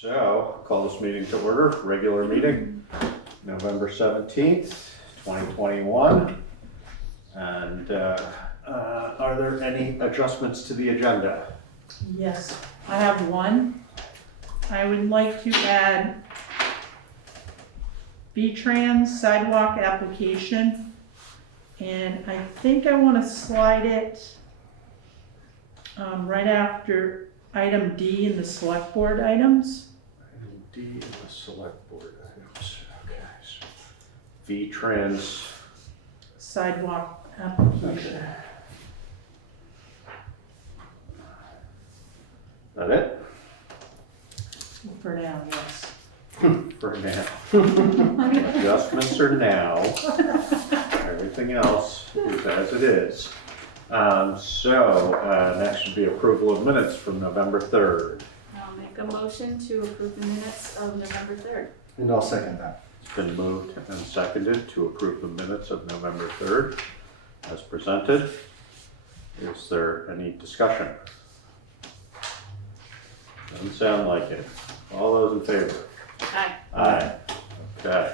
So, call this meeting to order, regular meeting, November 17th, 2021. And are there any adjustments to the agenda? Yes, I have one. I would like to add V-Trans sidewalk application. And I think I want to slide it right after item D in the select board items. Item D in the select board items. Okay. So V-Trans. Sidewalk application. Okay. That it? For now, yes. For now. Adjustments are now. Everything else is as it is. Next would be approval of minutes from November 3rd. I'll make a motion to approve the minutes of November 3rd. And I'll second that. It's been moved and seconded to approve the minutes of November 3rd as presented. Is there any discussion? Doesn't sound like it. All those in favor? Aye. Aye. Okay.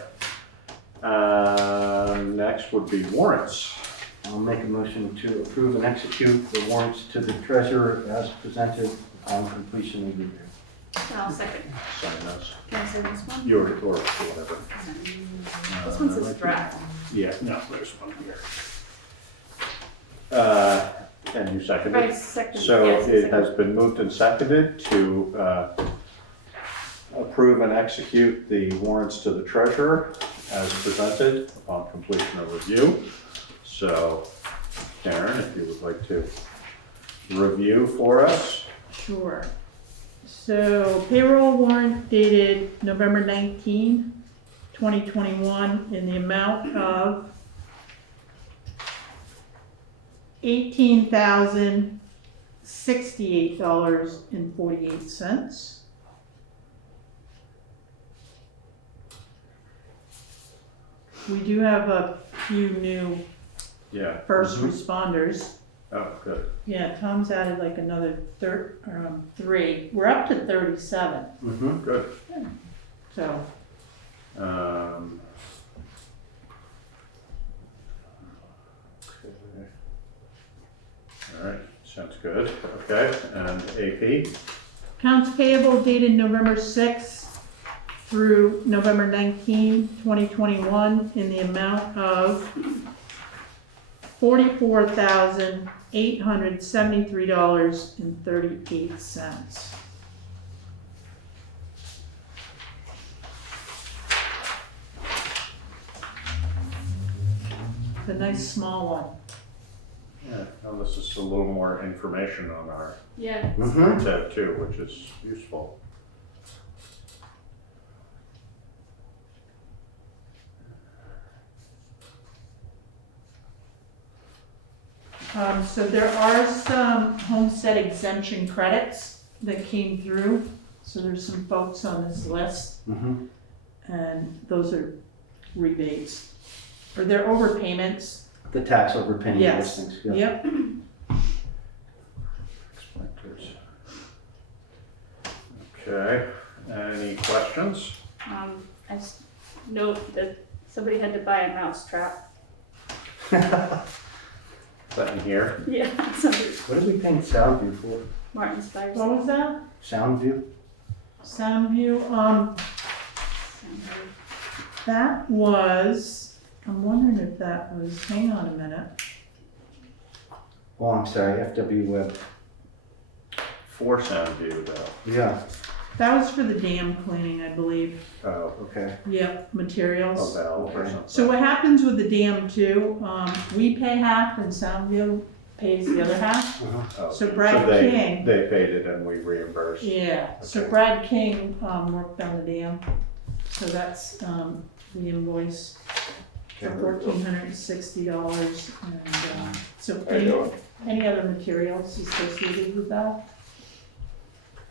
Next would be warrants. I'll make a motion to approve and execute the warrants to the treasurer as presented on completion of review. And I'll second. Sign those. Can I say this one? Your or whatever. This one says draft. Yeah, no, there's one here. And you seconded? Right, second. So Yes, it second. has been moved and seconded to approve and execute the warrants to the treasurer as presented upon completion of review. So Karen, if you would like to review for us. Sure. So payroll warrant dated November 19, 2021 in the amount of $18,068.48. We do have a few new Yeah. first responders. Oh, good. Yeah, Tom's added like another 3. We're up to 37, Mm-hmm. Good. so. Okay. All right, sounds good. Okay, and AP? Accounts payable dated November 6th through November 19, 2021 in the amount of $44,873.38. It's a nice small one. Yeah, well, this is a little more information on our Yeah. Mm-hmm. tab too, which is useful. So there are some homestead exemption credits that came through. So there's some folks on this list, Mm-hmm. and those are rebates, or they're overpayments. The tax overpaying Yes. listings. Yeah. Yep. Explainers. Okay, any questions? I just note that somebody had to buy a mouse trap. Button here. Yeah, somebody, What are we paying Soundview for? Martin's Fire. What was that? Soundview? Soundview, that was, I'm wondering if that was, hang on a minute. Oh, I'm sorry, FW Web. For Soundview though. Yeah. That was for the dam cleaning, I believe. Oh, Okay. Yep, a materials. valve or Okay. something. So what happens with the dam too, we pay half and Soundview pays the other half. Uh-huh. Oh, So Brad they- King- They paid it and we reimbursed. Yeah, so Okay. Brad King, worked on the dam, so that's, the invoice for $1,460, and, so any other materials associated with that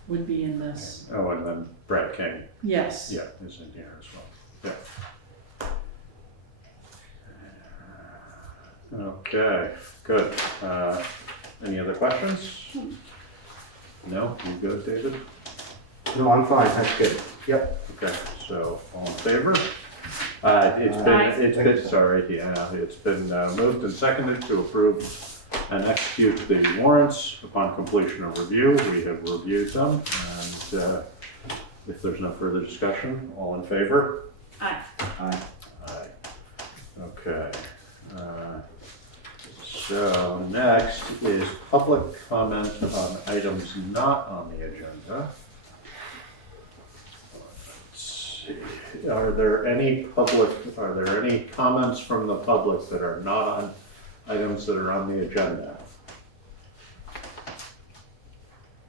would be in this. Oh, and then Brad King, Yes. yeah, is in here as well. Yeah. Okay, good. Any other questions? No, you good, David? No, I'm fine, that's good. Yep. Okay, so all in favor? It's Aye. been moved and seconded to approve and execute the warrants upon completion of review. We have reviewed them, and if there's no further discussion, all in favor? Aye. Aye. Aye. Okay. So next is public comment on items not on the agenda. Let's see. Are there any comments from the public that are not on items that are on the agenda?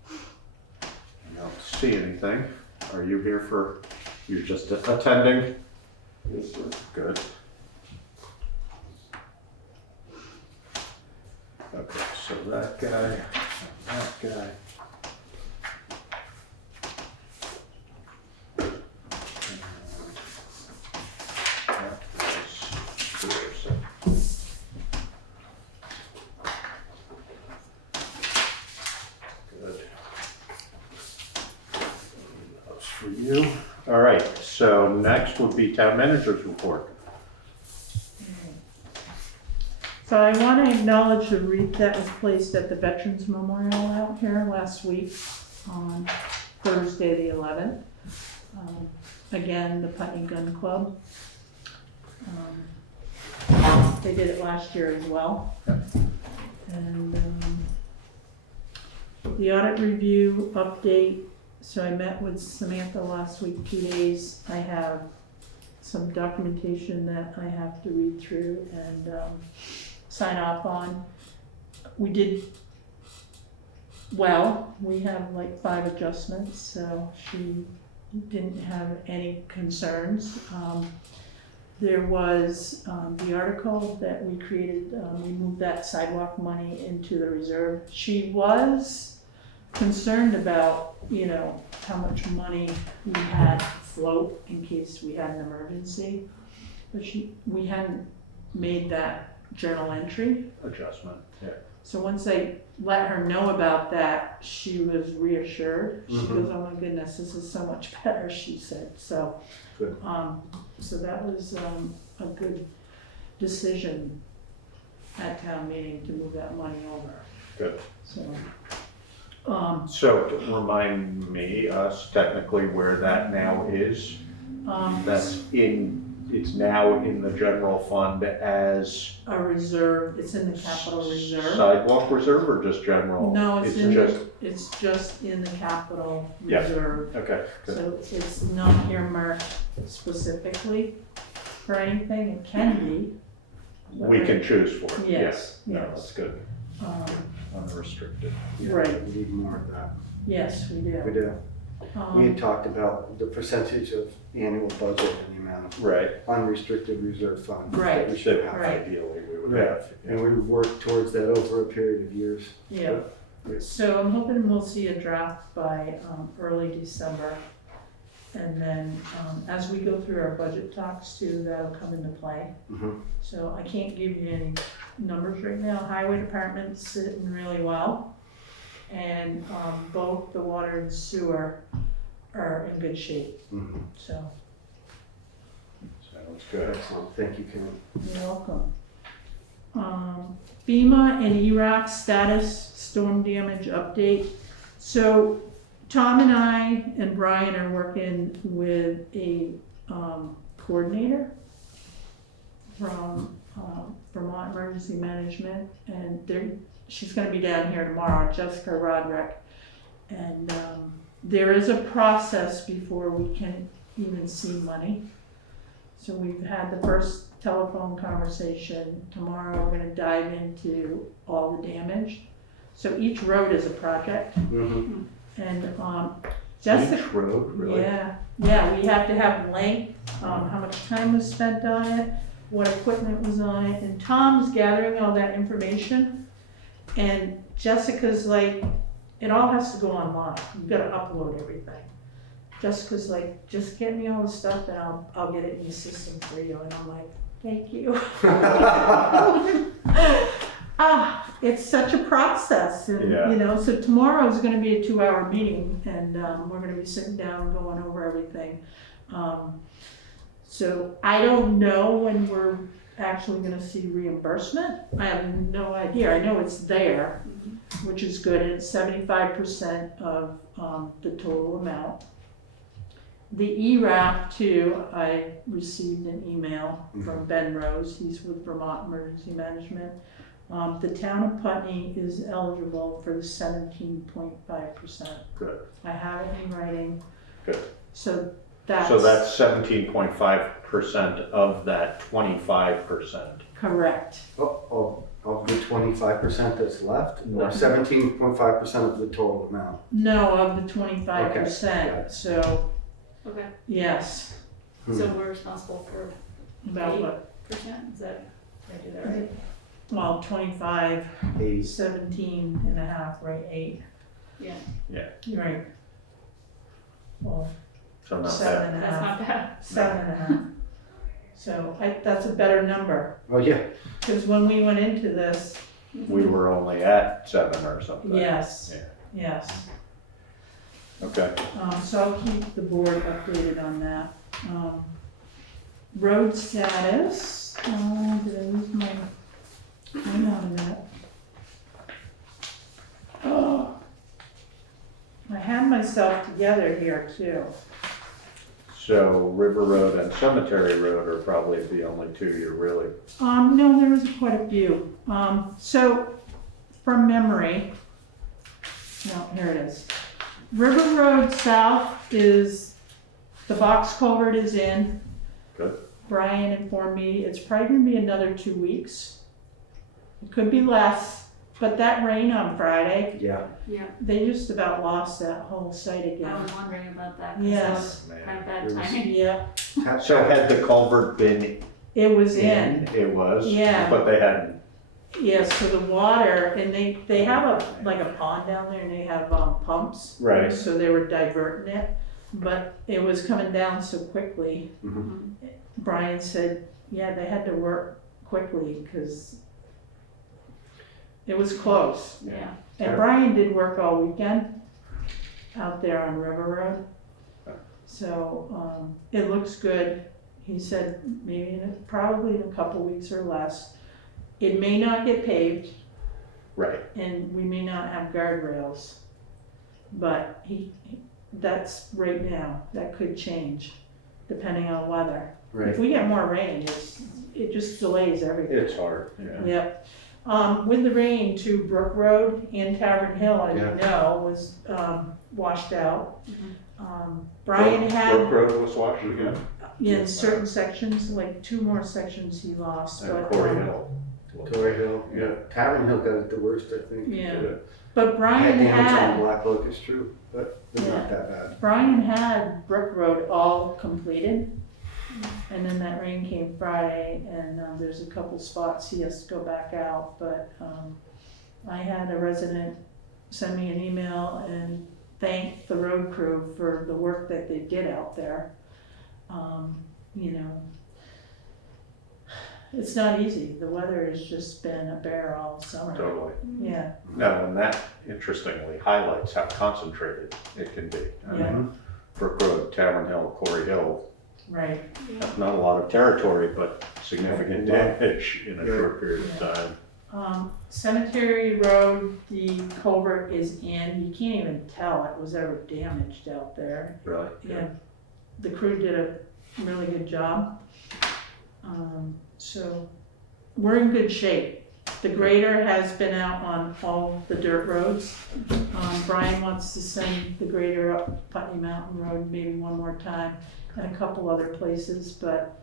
I don't see anything. Are you here you're just attending? Yes, sir. Good. Okay, so that guy, and that guy. That was ERSA. Good. That was for you. All right, so next would be town manager's report. So I want to acknowledge the wreath that was placed at the Veterans Memorial out here last week on Thursday, the 11th. Again, the Putney Gun Club. They did it last year as well. And the audit review update. So I met with Samantha last week, 2 days. I have some documentation that I have to read through and sign off on. We did well. We have like 5 adjustments, so she didn't have any concerns. There was the article that we created, we moved that sidewalk money into the reserve. She was concerned about, how much money we had float in case we had an emergency. But we hadn't made that journal entry. Adjustment, yeah. So once I let her know about that, she was reassured. She goes, "Oh my goodness, this is so much better," she said. So, Good. So that was a good decision at town meeting to move that money over. Good. So, So remind us technically where that now is. It's now in the general fund as a reserve. It's in the capital reserve. sidewalk reserve or just general? No, it's just, just in the capital Yeah. reserve. okay, good. So it's not earmarked specifically for anything. It can be. We can choose for it, Yes, No, yes. that's good, unrestricted. Yeah, Right. We need more of that. Yes, we do. We do. We had Um, talked about the percentage of annual budget and the amount of Right, unrestricted reserve funds Right. that we should that have. Right. ideally we would Right. have. And we would work towards that over a period of years. yeah. So I'm hoping we'll see a draft by early December. And then as we go through our budget talks too, that'll come into play. Mhm. So I can't give you any numbers right now. Highway department's sitting really well. And both the water and sewer are in good shape, Mhm. so Sounds good. Excellent, thank you, Karen. you're welcome. FEMA and ERAF status storm damage update. So Tom and I and Brian are working with a coordinator from Vermont Emergency Management, and she's gonna be down here tomorrow, Jessica Roderick. And there is a process before we can even see money. So we've had the first telephone conversation. Tomorrow we're gonna dive into all the damage. So each road is a project, Mhm. and Jessica. Each road, really? Yeah, we have to have length, how much time was spent on it, what equipment was on it, and Tom's gathering all that information. And Jessica's like, it all has to go online, you've gotta upload everything. Jessica's like, just get me all the stuff and I'll get it in the system for you, and I'm like, thank you. it's such a process, and, Yeah. you know, so tomorrow is gonna be a 2-hour meeting, and, we're gonna be sitting down and going over everything. So I don't know when we're actually gonna see reimbursement. I have no idea. I know it's there, which is good, and it's 75% of, the total amount. The ERAF too, I received an email from Ben Rose, he's with Vermont Emergency Management. The town of Putney is eligible for the 17.5%. Good. I have it in writing. Good. So So that's 17.5% of that 25%. correct. Of the 25% that's left, No. or 17.5% of the total amount? No, of the 25%, Okay. so, Okay, yes, so we're responsible for about what, percent, is that, did I do that right? well, 25, 80. 17 and a half, right, 8. Yeah. Yeah. Right. Well, So not 7 bad. and a That's half, not bad. 7 and a half. So that's a better number, Oh, yeah. because when we went into this, We were only at 7 or something. yes, Yeah. yes. Okay. So I'll keep the board updated on that. Road status, did I lose my, hang on a minute. Oh, I had myself together here too. So River Road and Cemetery Road are probably the only two you're really, No, there was quite a few. So from memory, no, here it is. River Road South is, the box culvert is in. Good. Brian informed me it's probably gonna be another 2 weeks. It could be less, but that rain on Friday, Yeah. Yeah, they just about lost that whole site I again. was wondering about that, because that Yes, was kind man. of bad It was- timing. yeah, So had the culvert been it was in. It was? Yeah. But they hadn't, Yes, so the water, and they have like a pond down there, and they have pumps. Right. So they were diverting it, but it was coming down so quickly. Mhm. Brian said, yeah, they had to work quickly, because it was close. Yeah, And Brian did work all weekend out there on River Road. So, it looks good. He said maybe probably in a couple weeks or less. It may not get paved, right. and we may not have guardrails, but that's right now, that could change, depending on weather. If Right. we get more rain, it just delays everything. It's hard, yeah. Yep. With the rain to Brook Road and Tavern Hill, as you know, was, washed out. Brian had, Brook Road was washed again, in certain sections, like 2 more sections he lost, and but, Corey Hill. Torrey Hill. Yeah. Tavern Hill got it the worst, I think. yeah. But Brian Had damage on had, Black Oak, it's true, but they're Yeah. not that bad. Brian had Brook Road all completed, and then that rain came Friday, and there's a couple spots he has to go back out, but I had a resident send me an email and thank the road crew for the work that they did out there. You know, it's not easy. The weather has just been a bear all summer. Totally. Yeah, No, and that interestingly highlights how concentrated it can be. I Yeah. mean, Brook Road, Tavern Hill, Corey Hill, right. not a lot of territory, but significant damage in a short period of time. Cemetery Road, the culvert is in. You can't even tell it was ever damaged out there. Really? Yeah, the crew did a really good job. So we're in good shape. The grader has been out on all the dirt roads. Brian wants to send the grader up Putney Mountain Road maybe one more time and a couple other places, but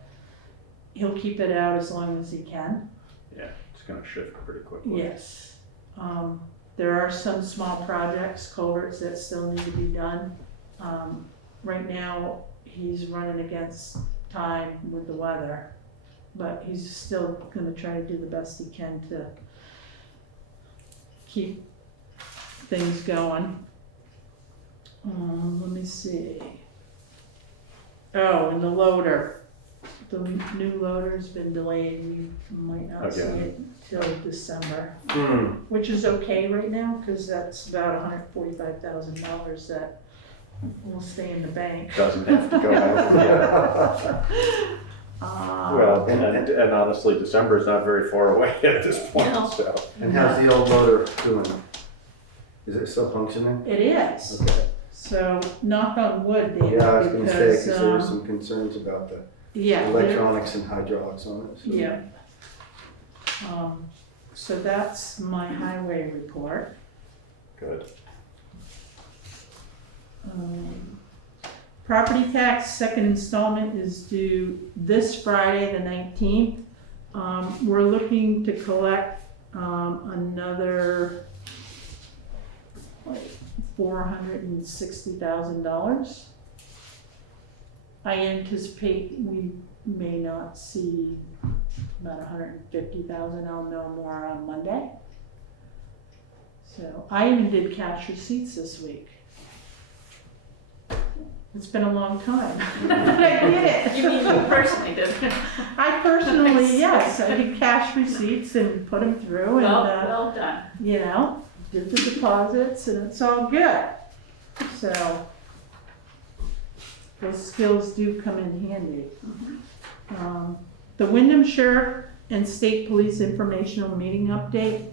he'll keep it out as long as he can. Yeah, it's gonna shift pretty quickly. Yes. There are some small projects, culverts that still need to be done. Right now, he's running against time with the weather, but he's still gonna try to do the best he can to keep things going. Let me see. Oh, and the loader. the new loader's been delayed, we might not see Again. it till December, Hmm. which is okay right now, cause that's about $145,000 that will stay in the bank. Doesn't have to go out. Well, and honestly, December is not very far away at this point, No. so. And how's the old loader doing? Is it still functioning? It is, Okay. so knock on wood, David, Yeah, I was gonna say, because, because there were some concerns about the yeah, there- electronics and hydraulics on it. So. yeah. So that's my highway report. Good. Property tax second installment is due this Friday, the 19th. We're looking to collect another like $460,000. I anticipate we may not see about 150,000. I'll know more on Monday. So I even did cash receipts this week. It's been a long time. I did it. You mean you personally did? I personally, yes, I did cash receipts and put them through and, Well done. you know, did the deposits and it's all good. So those skills do come in handy. The Windham Sheriff and State Police Informational Meeting Update.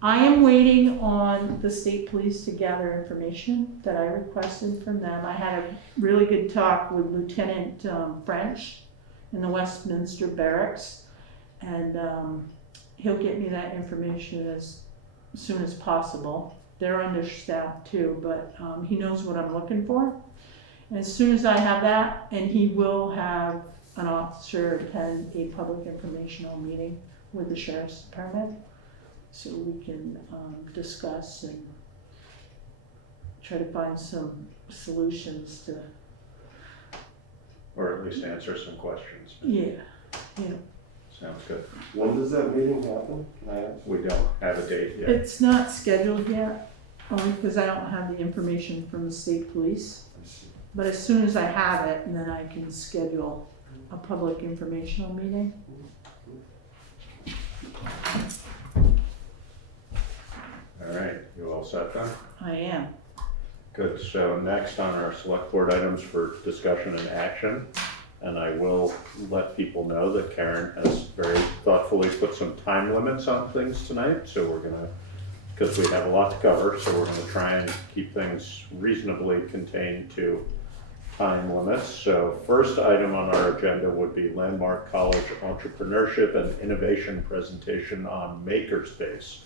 I am waiting on the state police to gather information that I requested from them. I had a really good talk with Lieutenant French in the Westminster Barracks, and he'll get me that information as soon as possible. They're understaffed too, but he knows what I'm looking for. And as soon as I have that, and he will have an officer attend a public informational meeting with the Sheriff's Department, so we can discuss and try to find some solutions to, Or at least answer some questions. yeah. Sounds good. When does that meeting happen? Can I ask? We don't have a date yet. It's not scheduled yet, only because I don't have the information from the state police. But as soon as I have it, then I can schedule a public informational meeting. All right, you all set then? I am. Good, so next on our select board items for discussion and action, and I will let people know that Karen has very thoughtfully put some time limits on things tonight, so we're gonna, because we have a lot to cover, so we're gonna try and keep things reasonably contained to time limits. So first item on our agenda would be Landmark College Entrepreneurship and Innovation presentation on Makerspace.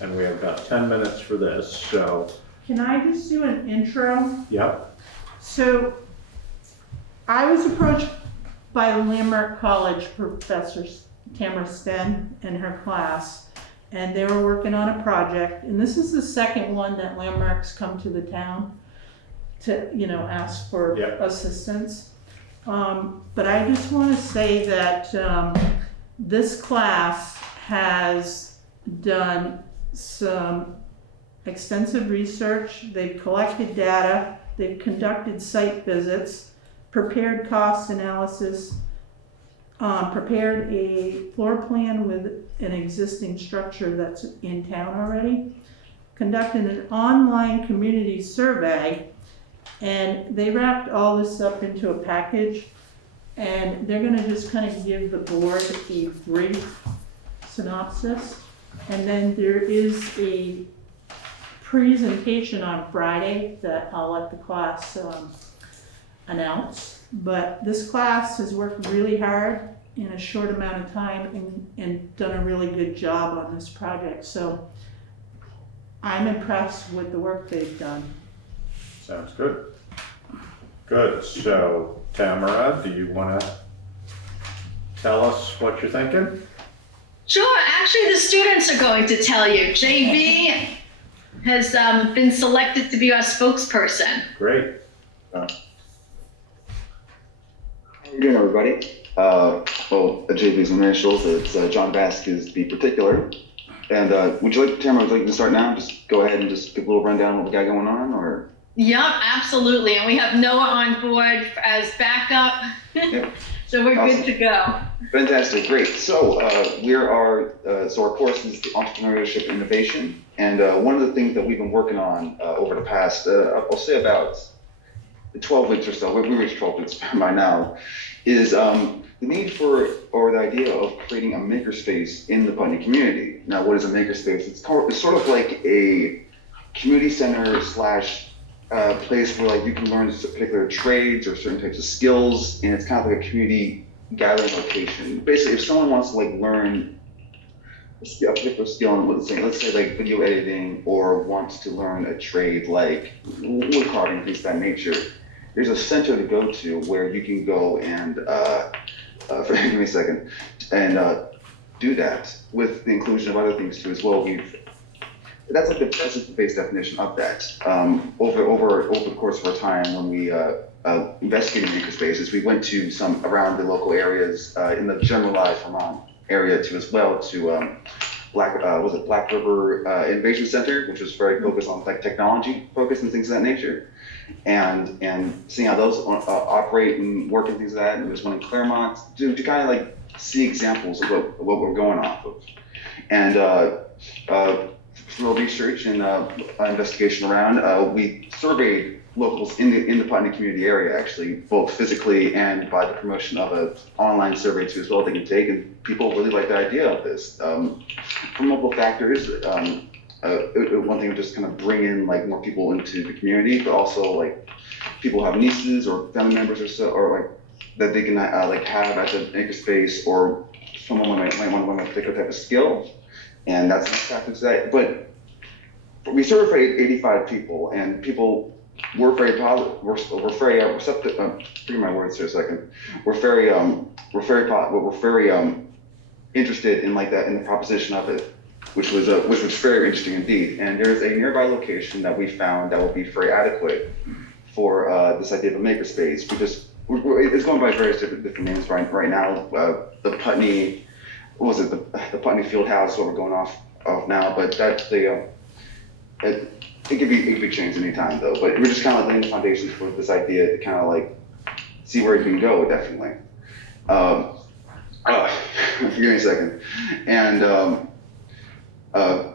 And we have about 10 minutes for this, so, Can I just do an intro? yep, So, I was approached by the Landmark College professor, Tamara Sten, and her class, and they were working on a project, and this is the second one that Landmark's come to the town to, you know, ask for Yep. assistance. But I just want to say that this class has done some extensive research. They've collected data, they've conducted site visits, prepared cost analysis, prepared a floor plan with an existing structure that's in town already, conducted an online community survey, and they wrapped all this up into a package, and they're gonna just kind of give the board a brief synopsis. And then there is a presentation on Friday that I'll let the class announce. But this class has worked really hard in a short amount of time and done a really good job on this project. So I'm impressed with the work they've done. sounds good. Good, so Tamara, do you wanna tell us what you're thinking? Sure, actually the students are going to tell you. JV has been selected to be our spokesperson. Great, How you doing, everybody? JV's initials, it's John Vasquez, to be particular. And would you like, Tamara, would you like to start now? Just go ahead and just give a little rundown of what we got going on, or? Yep, absolutely. And we have Noah on board as backup. Yep. So we're good to go. Fantastic, great. So our course is Entrepreneurship Innovation. And one of the things that we've been working on over the past, I'll say about 12 weeks or so, we reached 12 weeks by now, is the need for, or the idea of creating a makerspace in the Putney community. Now, what is a makerspace? It's sort of like a community center slash place where like you can learn particular trades or certain types of skills, and it's kind of like a community gathering location. Basically, if someone wants to like learn a particular skill in, let's say like video editing, or wants to learn a trade like wood carving, things of that nature, there's a center to go to where you can go and give me a second, and do that with the inclusion of other things too as well. That's just the base definition of that. Over the course of our time when we investigated makerspaces, we went to some around the local areas in the generalized Vermont area too as well, to Black River Innovation Center, which was very focused on like technology focus and things of that nature, and seeing how those operate and work and things of that. And there's one in Claremont to kind of like see examples of what we're going off of. And through research and investigation around, we surveyed locals in the Putney community area, actually, both physically and by the promotion of an online survey too as well they can take, and people really like the idea of this. For multiple factors, one thing just kind of bring in like more people into the community, but also like people have nieces or family members or so, or like that they can like have at the makerspace, or someone might want to learn a particular type of skill, and that's the factor to that. But we surveyed 85 people, and people were very positive. We're very receptive. Forget my words here a second. We're very interested in like that, in the proposition of it, which was very interesting indeed. And there's a nearby location that we found that will be very adequate for this idea of a makerspace. It's going by various different names right now. The Putney, what was it? The Putney Field House, what we're going off of now. But that's it could be changed anytime though. But we're just kind of laying the foundations for this idea to kind of like see where it can go, definitely. Give me a second. And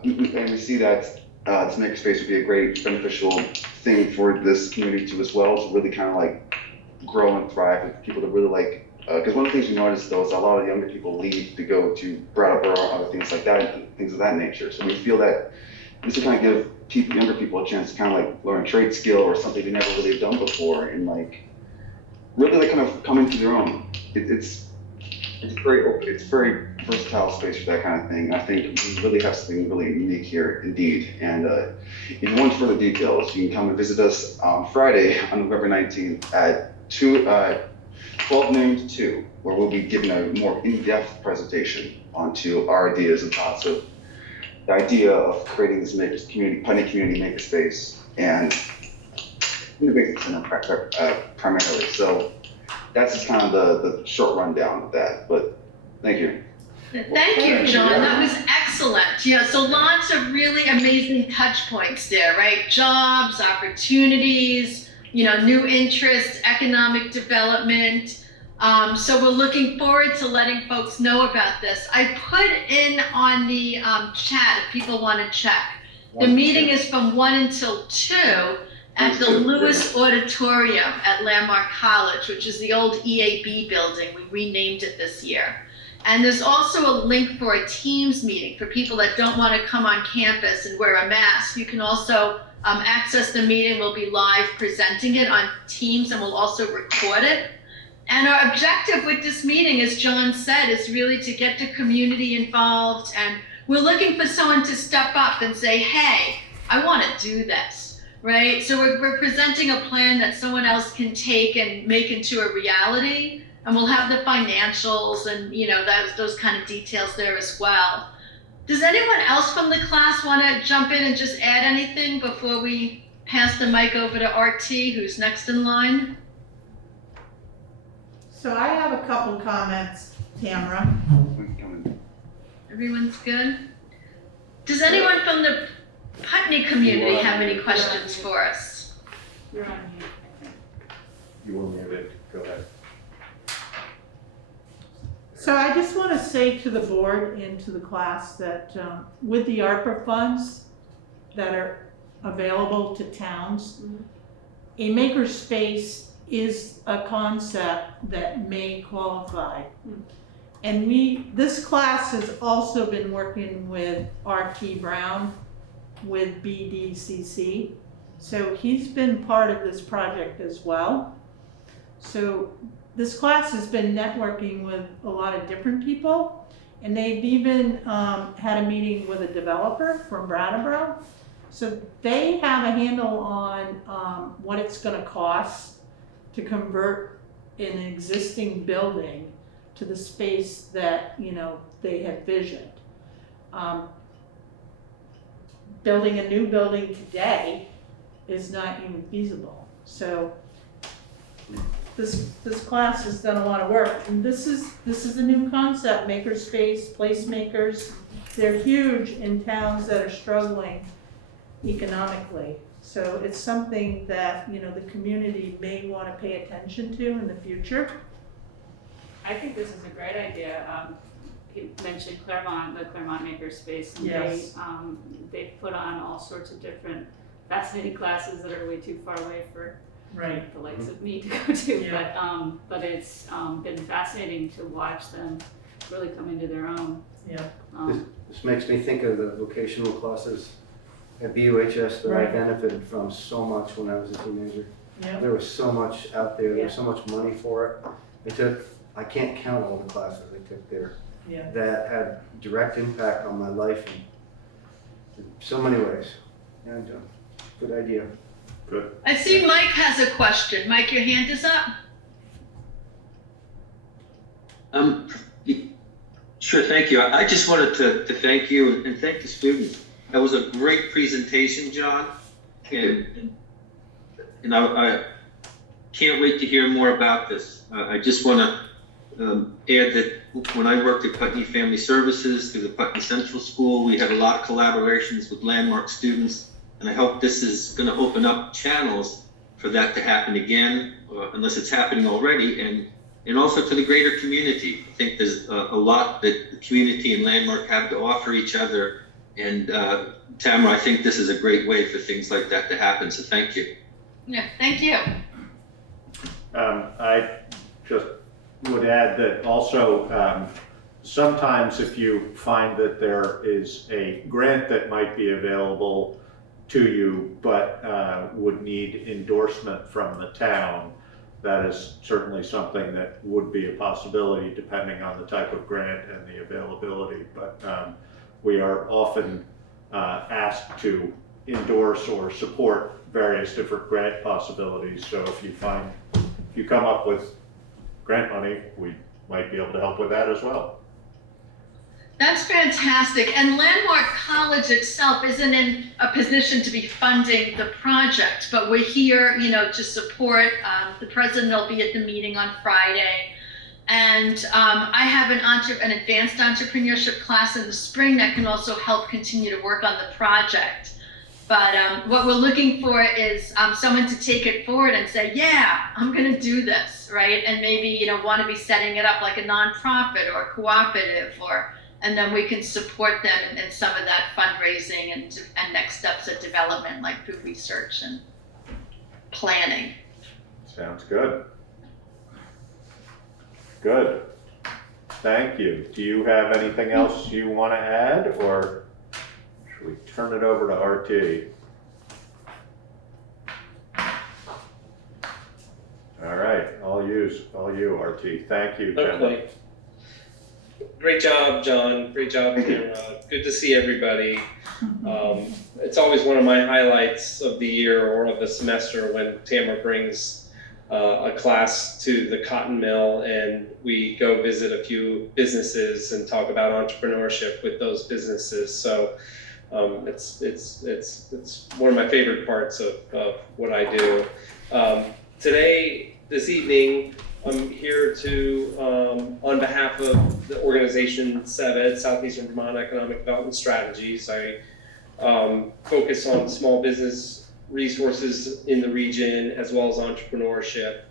we see that this makerspace would be a great beneficial thing for this community too as well, to really kind of like grow and thrive, and people to really like, because one of the things we noticed though is a lot of younger people leave to go to Brattleboro and other things like that, things of that nature. So we feel that this will kind of give younger people a chance to kind of like learn a trade skill or something they never really have done before, and like really like kind of come into their own. It's very versatile space for that kind of thing. I think we really have something really unique here indeed. And if you want further details, you can come and visit us on Friday on November 19th at 12 noon to 2, where we'll be giving a more in-depth presentation onto our ideas and thoughts of the idea of creating this Putney community makerspace and innovation center primarily. So that's just kind of the short rundown of that. But thank you. Thank you, John. That was excellent. Yeah, so lots of really amazing touch points there, right? Jobs, opportunities, new interests, economic development. So we're looking forward to letting folks know about this. I put in on the chat if people want to check. The meeting is from 1 until 2 at the Lewis Auditorium at Landmark College, which is the old EAB building. We renamed it this year. And there's also a link for a Teams meeting for people that don't want to come on campus and wear a mask. You can also access the meeting. We'll be live presenting it on Teams, and we'll also record it. And our objective with this meeting, as John said, is really to get the community involved. And we're looking for someone to step up and say, hey, I want to do this, right? So we're presenting a plan that someone else can take and make into a reality. And we'll have the financials and, those kind of details there as well. Does anyone else from the class want to jump in and just add anything before we pass the mic over to RT, who's next in line? So I have a couple comments, Tamara. Everyone's good? Does anyone from the Putney community have any questions for us? You're on mute. You were muted. Go ahead. So I just want to say to the board and to the class that with the ARPA funds that are available to towns, a makerspace is a concept that may qualify. And this class has also been working with R.T. Brown with BDCC. So he's been part of this project as well. So this class has been networking with a lot of different people, and they've even had a meeting with a developer from Brattleboro. So they have a handle on what it's gonna cost to convert an existing building to the space that, you know, they had visioned. Building a new building today is not even feasible. So this class has done a lot of work, and this is a new concept, makerspace, placemakers. They're huge in towns that are struggling economically. So it's something that, you know, the community may want to pay attention to in the future. I think this is a great idea. You mentioned Claremont, the Claremont Makerspace, and Yes. they put on all sorts of different fascinating classes that are way too far away for Right. the likes of me to go to. Yeah. But it's been fascinating to watch them really come into their own. Yeah. This makes me think of the vocational classes at BUHS that I Right. benefited from so much when I was a teenager. Yeah. There was so much out there, there was so much money for it. I can't count all the classes I took there Yeah. that had direct impact on my life in so many ways. And good idea. Good. I see Mike has a question. Mike, your hand is up. Sure, thank you. I just wanted to thank you and thank the students. That was a great presentation, John. And I can't wait to hear more about this. I just want to add that when I worked at Putney Family Services through the Putney Central School, we had a lot of collaborations with landmark students. And I hope this is going to open up channels for that to happen again, unless it's happening already, and also to the greater community. I think there's a lot that the community and Landmark have to offer each other. And Tamara, I think this is a great way for things like that to happen, so thank you. Yeah, thank you. I just would add that also, sometimes if you find that there is a grant that might be available to you, but would need endorsement from the town, that is certainly something that would be a possibility depending on the type of grant and the availability. But we are often asked to endorse or support various different grant possibilities. So if you come up with grant money, we might be able to help with that as well. That's fantastic. And Landmark College itself isn't in a position to be funding the project, but we're here, you know, to support. The president will be at the meeting on Friday. And I have an advanced entrepreneurship class in the spring that can also help continue to work on the project. But what we're looking for is someone to take it forward and say, yeah, I'm going to do this, right? And maybe, you know, want to be setting it up like a nonprofit or a cooperative, and then we can support them in some of that fundraising and next steps of development, like through research and planning. Sounds good. Good. Thank you. Do you have anything else you want to add, or should we turn it over to RT? All right, all you, RT. Thank you, Ken. Okay. Great job, John. Great job, Tamara. Good to see everybody. It's always one of my highlights of the year or of the semester when Tamara brings a class to the cotton mill and we go visit a few businesses and talk about entrepreneurship with those businesses. So it's one of my favorite parts of what I do. This evening, I'm here to, on behalf of the organization SeVEDS, Southeastern Vermont Economic Development Strategies, I focus on small business resources in the region as well as entrepreneurship.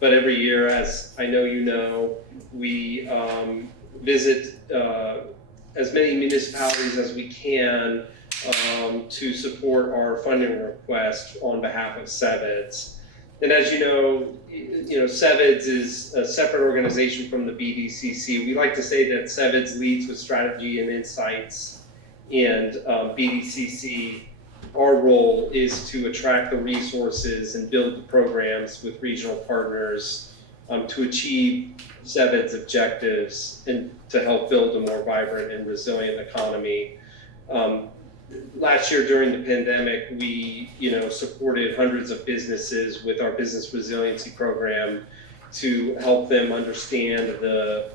but every year, as I know you know, we visit as many municipalities as we can to support our funding request on behalf of SeVEDS. And as you know, SeVEDS is a separate organization from the BDCC. We like to say that SeVEDS leads with strategy and insights, and BDCC, our role is to attract the resources and build the programs with regional partners to achieve SeVEDS objectives and to help build a more vibrant and resilient economy. Last year during the pandemic, we supported hundreds of businesses with our business resiliency program to help them understand the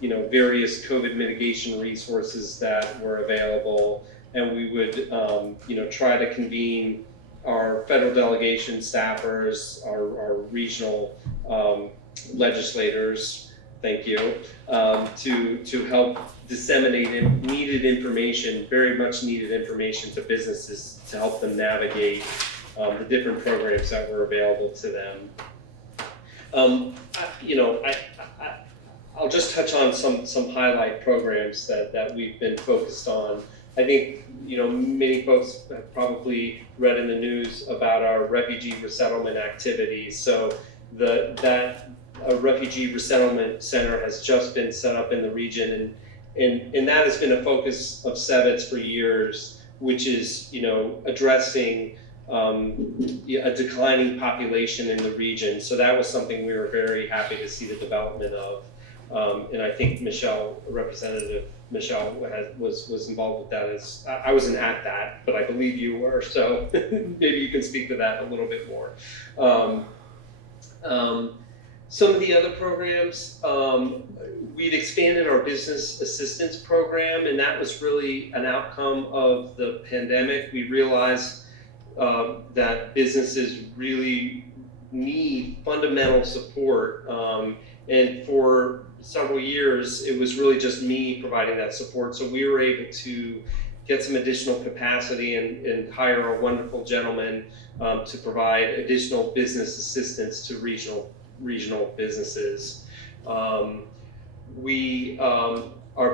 various COVID mitigation resources that were available. And we would try to convene our federal delegation staffers, our regional legislators, thank you, to help disseminate needed information, very much needed information to businesses to help them navigate the different programs that were available to them. I'll just touch on some highlight programs that we've been focused on. I think many folks have probably read in the news about our refugee resettlement activities. So that refugee resettlement center has just been set up in the region, and that has been a focus of SeVEDS for years, which is addressing a declining population in the region. So that was something we were very happy to see the development of, and I think Representative Michelle was involved with that. I wasn't at that, but I believe you were. So maybe you can speak to that a little bit more. Some of the other programs, we'd expanded our business assistance program, and that was really an outcome of the pandemic. We realized that businesses really need fundamental support, and for several years, it was really just me providing that support. So we were able to get some additional capacity and hire a wonderful gentleman to provide additional business assistance to regional businesses. Our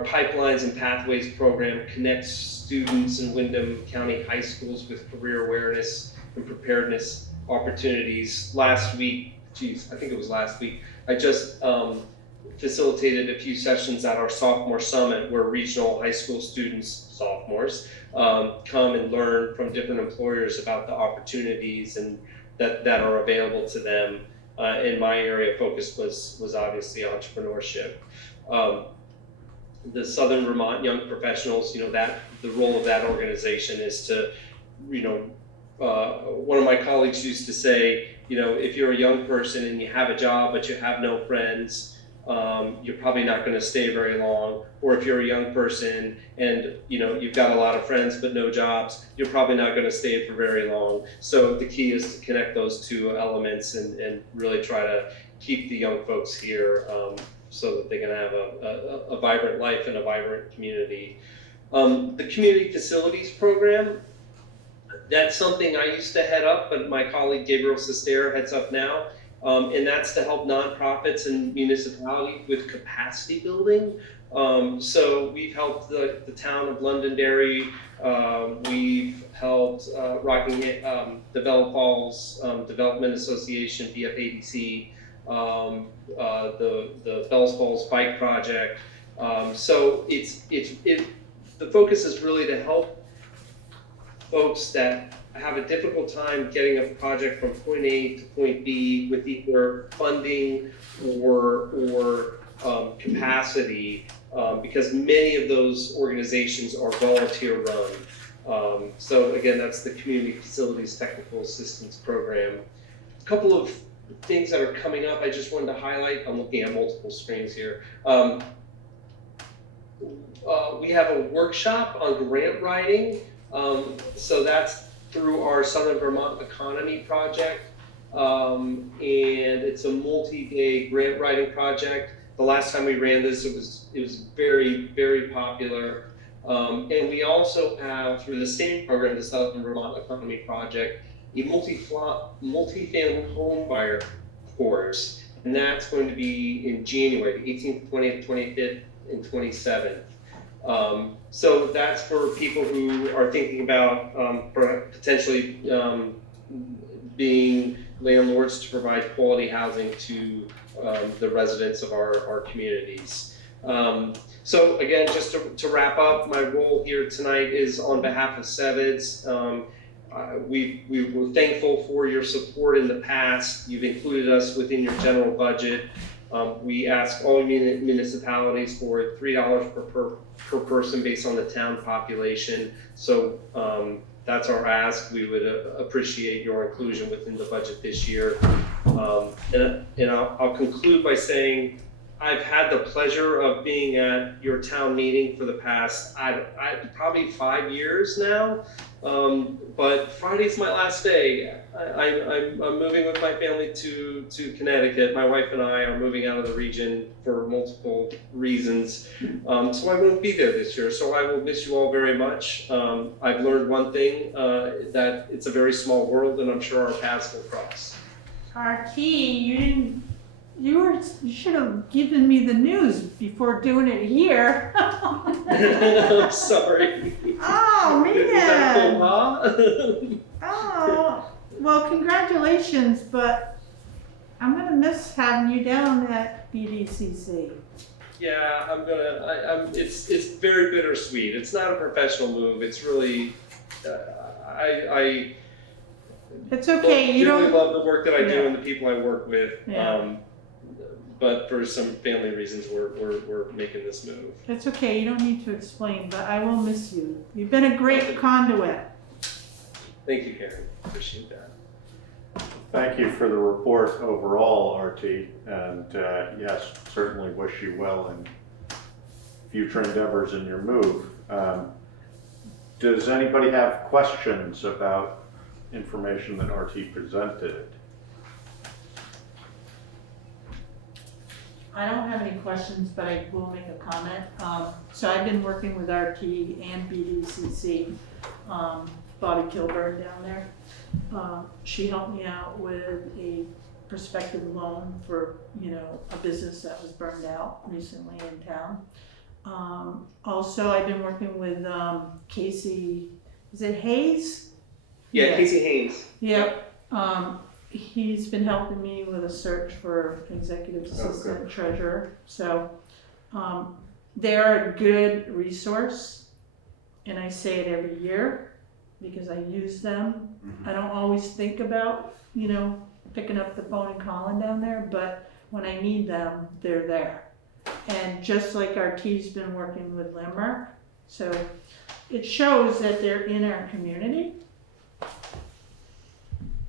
Pipelines and Pathways program connects students in Windham County high schools with career awareness and preparedness opportunities. Last week, I think it was last week, I just facilitated a few sessions at our sophomore summit where regional high school students, sophomores, come and learn from different employers about the opportunities and that are available to them. And my area of focus was obviously entrepreneurship. The Southern Vermont Young Professionals, the role of that organization is to, one of my colleagues used to say, if you're a young person and you have a job but you have no friends, you're probably not going to stay very long. Or if you're a young person and you've got a lot of friends but no jobs, you're probably not going to stay for very long. So the key is to connect those two elements and really try to keep the young folks here so that they can have a vibrant life and a vibrant community. The Community Facilities Program, that's something I used to head up, but my colleague Gabriel Sester heads up now. And that's to help nonprofits and municipalities with capacity building. So we've helped the town of Londonderry. We've helped Rockingham, Develop Falls Development Association, BFADC, the Bells Falls Bike Project. So the focus is really to help folks that have a difficult time getting a project from point A to point B with either funding or capacity, because many of those organizations are volunteer run. So again, that's the Community Facilities Technical Assistance Program. A couple of things that are coming up I just wanted to highlight. I'm looking at multiple screens here. We have a workshop on grant writing. So that's through our Southern Vermont Economy Project, and it's a multi-day grant writing project. The last time we ran this, it was very, very popular. And we also have, through the same program, the Southern Vermont Economy Project, a multi-family home buyer course. and that's going to be in January, the 18th, 20th, 25th, and 27th. So that's for people who are thinking about potentially being landlords to provide quality housing to the residents of our communities. So again, just to wrap up, my role here tonight is on behalf of SeVEDS. We were thankful for your support in the past. You've included us within your general budget. We ask all municipalities for $3 per person based on the town population. So that's our ask. We would appreciate your inclusion within the budget this year. And I'll conclude by saying I've had the pleasure of being at your town meeting for the past probably 5 years now. But Friday's my last day. I'm moving with my family to Connecticut. My wife and I are moving out of the region for multiple reasons. So I won't be there this year. So I will miss you all very much. I've learned one thing, that it's a very small world, and I'm sure our paths will cross. RT, you should have given me the news before doing it here. I'm sorry. Oh, Is that man. faux pas? Oh, well, congratulations, but I'm gonna miss having you down at BDCC. Yeah, it's very bittersweet. It's not a professional move. It's really, I It's okay, you really don't, love the work that I do Yeah. and the people I work with. Yeah. But for some family reasons, we're making this move. it's okay, you don't need to explain, but I will miss you. You've been a great conduit. Thank you, Karen. Appreciate that. Thank you for the report overall, RT, and yes, certainly wish you well in future endeavors in your move. Does anybody have questions about information that RT presented? I don't have any questions, but I will make a comment. So I've been working with RT and BDCC, Bobby Kilburn down there. She helped me out with a prospective loan for, a business that was burned out recently in town. Also, I've been working with Casey, is it Hayes? Yeah, Yes. Casey Haynes. Yep. He's been helping me with a search for executive assistant treasurer. So they're a good resource, and I say it every year because I use them. I don't always think about, picking up the phone and calling down there, but when I need them, they're there. And just like RT's been working with Landmark, so it shows that they're in our community.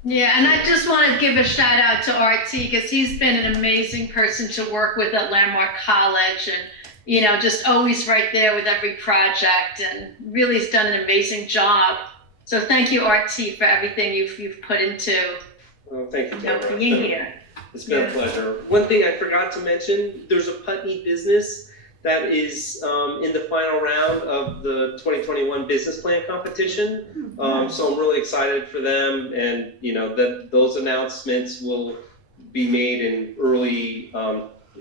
Yeah, and I just want to give a shout out to RT because he's been an amazing person to work with at Landmark College, and just always right there with every project, and really has done an amazing job. So thank you, RT, for everything you've put into Well, thank you, Tamara. being here. It's been a pleasure. One thing I forgot to mention, there's a Putney business that is in the final round of the 2021 business plan competition. So I'm really excited for them, and that those announcements will be made in early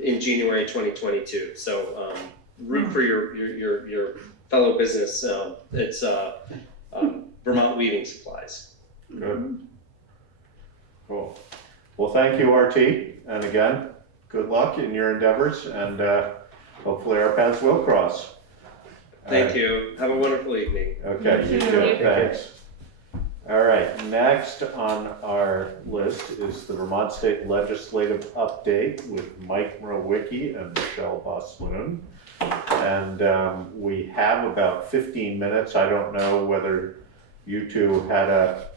in January 2022. So root for your fellow business. It's Vermont Weaving Supplies. Good. Cool. Well, thank you, RT, and again, good luck in your endeavors, and hopefully our paths will cross. Thank you. Have a wonderful evening. Okay, you You too, too. thanks. All right, next on our list is the Vermont State Legislative Update with Mike Mrowicki and Michelle Bos-Lun. And we have about 15 minutes. I don't know whether you two had a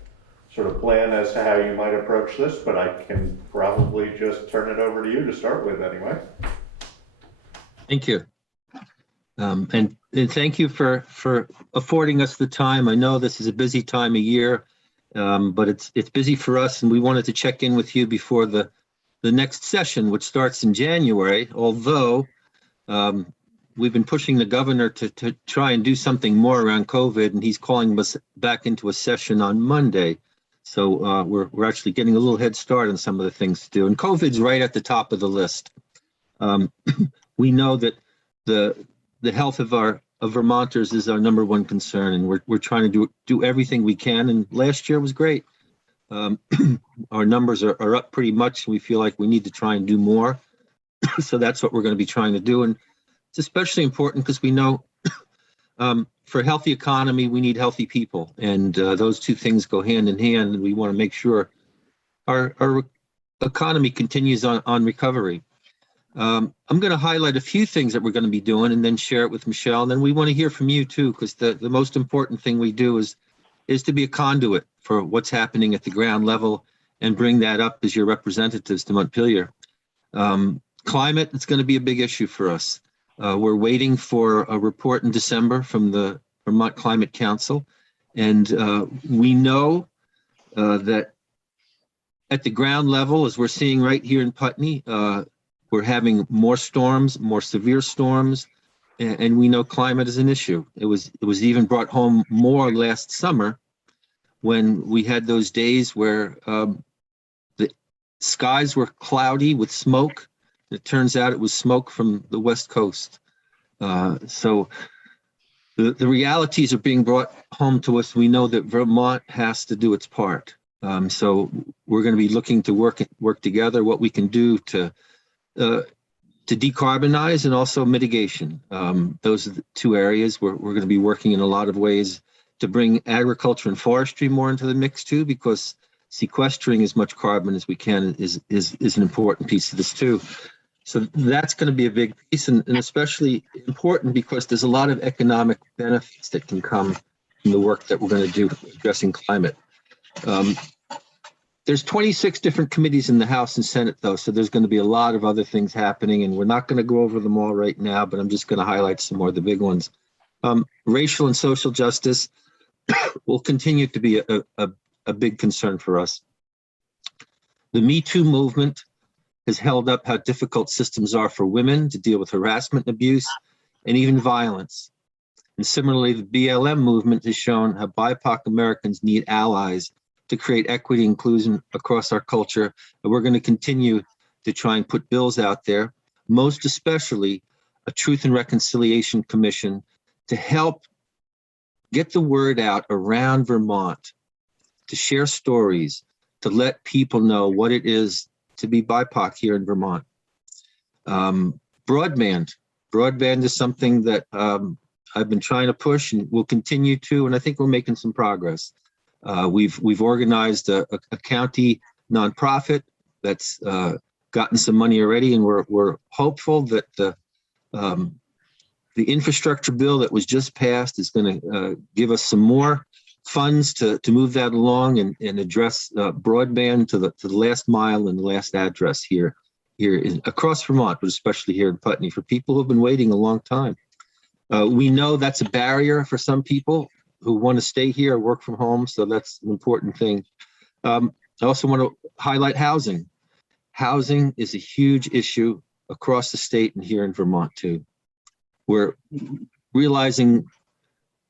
sort of plan as to how you might approach this, but I can probably just turn it over to you to start with anyway. Thank you. And thank you for affording us the time. I know this is a busy time of year, but it's busy for us, and we wanted to check in with you before the next session, which starts in January, although we've been pushing the governor to try and do something more around COVID, and he's calling us back into a session on Monday. So we're actually getting a little head start on some of the things to do. And COVID's right at the top of the list. We know that the health of Vermonters is our number one concern, and we're trying to do everything we can. And last year was great. Our numbers are up pretty much. We feel like we need to try and do more. So that's what we're going to be trying to do. And it's especially important because we know for a healthy economy, we need healthy people. And those two things go hand in hand. And we want to make sure our economy continues on recovery. I'm going to highlight a few things that we're going to be doing and then share it with Michelle. And then we want to hear from you too, because the most important thing we do is to be a conduit for what's happening at the ground level and bring that up as your representatives to Montpelier. Climate, it's going to be a big issue for us. We're waiting for a report in December from the Vermont Climate Council. And we know that at the ground level, as we're seeing right here in Putney, we're having more storms, more severe storms, and we know climate is an issue. It was even brought home more last summer when we had those days where the skies were cloudy with smoke. It turns out it was smoke from the West Coast. So the realities are being brought home to us. We know that Vermont has to do its part. So we're going to be looking to work together, what we can do to decarbonize and also mitigation. Those are the two areas where we're going to be working in a lot of ways to bring agriculture and forestry more into the mix too, because sequestering as much carbon as we can is an important piece of this too. So that's going to be a big piece and especially important because there's a lot of economic benefits that can come from the work that we're going to do addressing climate. There's 26 different committees in the House and Senate, though, so there's going to be a lot of other things happening, and we're not going to go over them all right now, but I'm just going to highlight some more of the big ones. Racial and social justice will continue to be a big concern for us. The Me Too movement has held up how difficult systems are for women to deal with harassment, abuse, and even violence. And similarly, the BLM movement has shown how BIPOC Americans need allies to create equity and inclusion across our culture. And we're going to continue to try and put bills out there, most especially a Truth and Reconciliation Commission to help get the word out around Vermont, to share stories, to let people know what it is to be BIPOC here in Vermont. Broadband is something that I've been trying to push and will continue to, and I think we're making some progress. We've organized a county nonprofit that's gotten some money already, and we're hopeful that the infrastructure bill that was just passed is going to give us some more funds to move that along and address broadband to the last mile and the last address here across Vermont, but especially here in Putney for people who've been waiting a long time. We know that's a barrier for some people who want to stay here or work from home, so that's an important thing. I also want to highlight housing. Housing is a huge issue across the state and here in Vermont too. We're realizing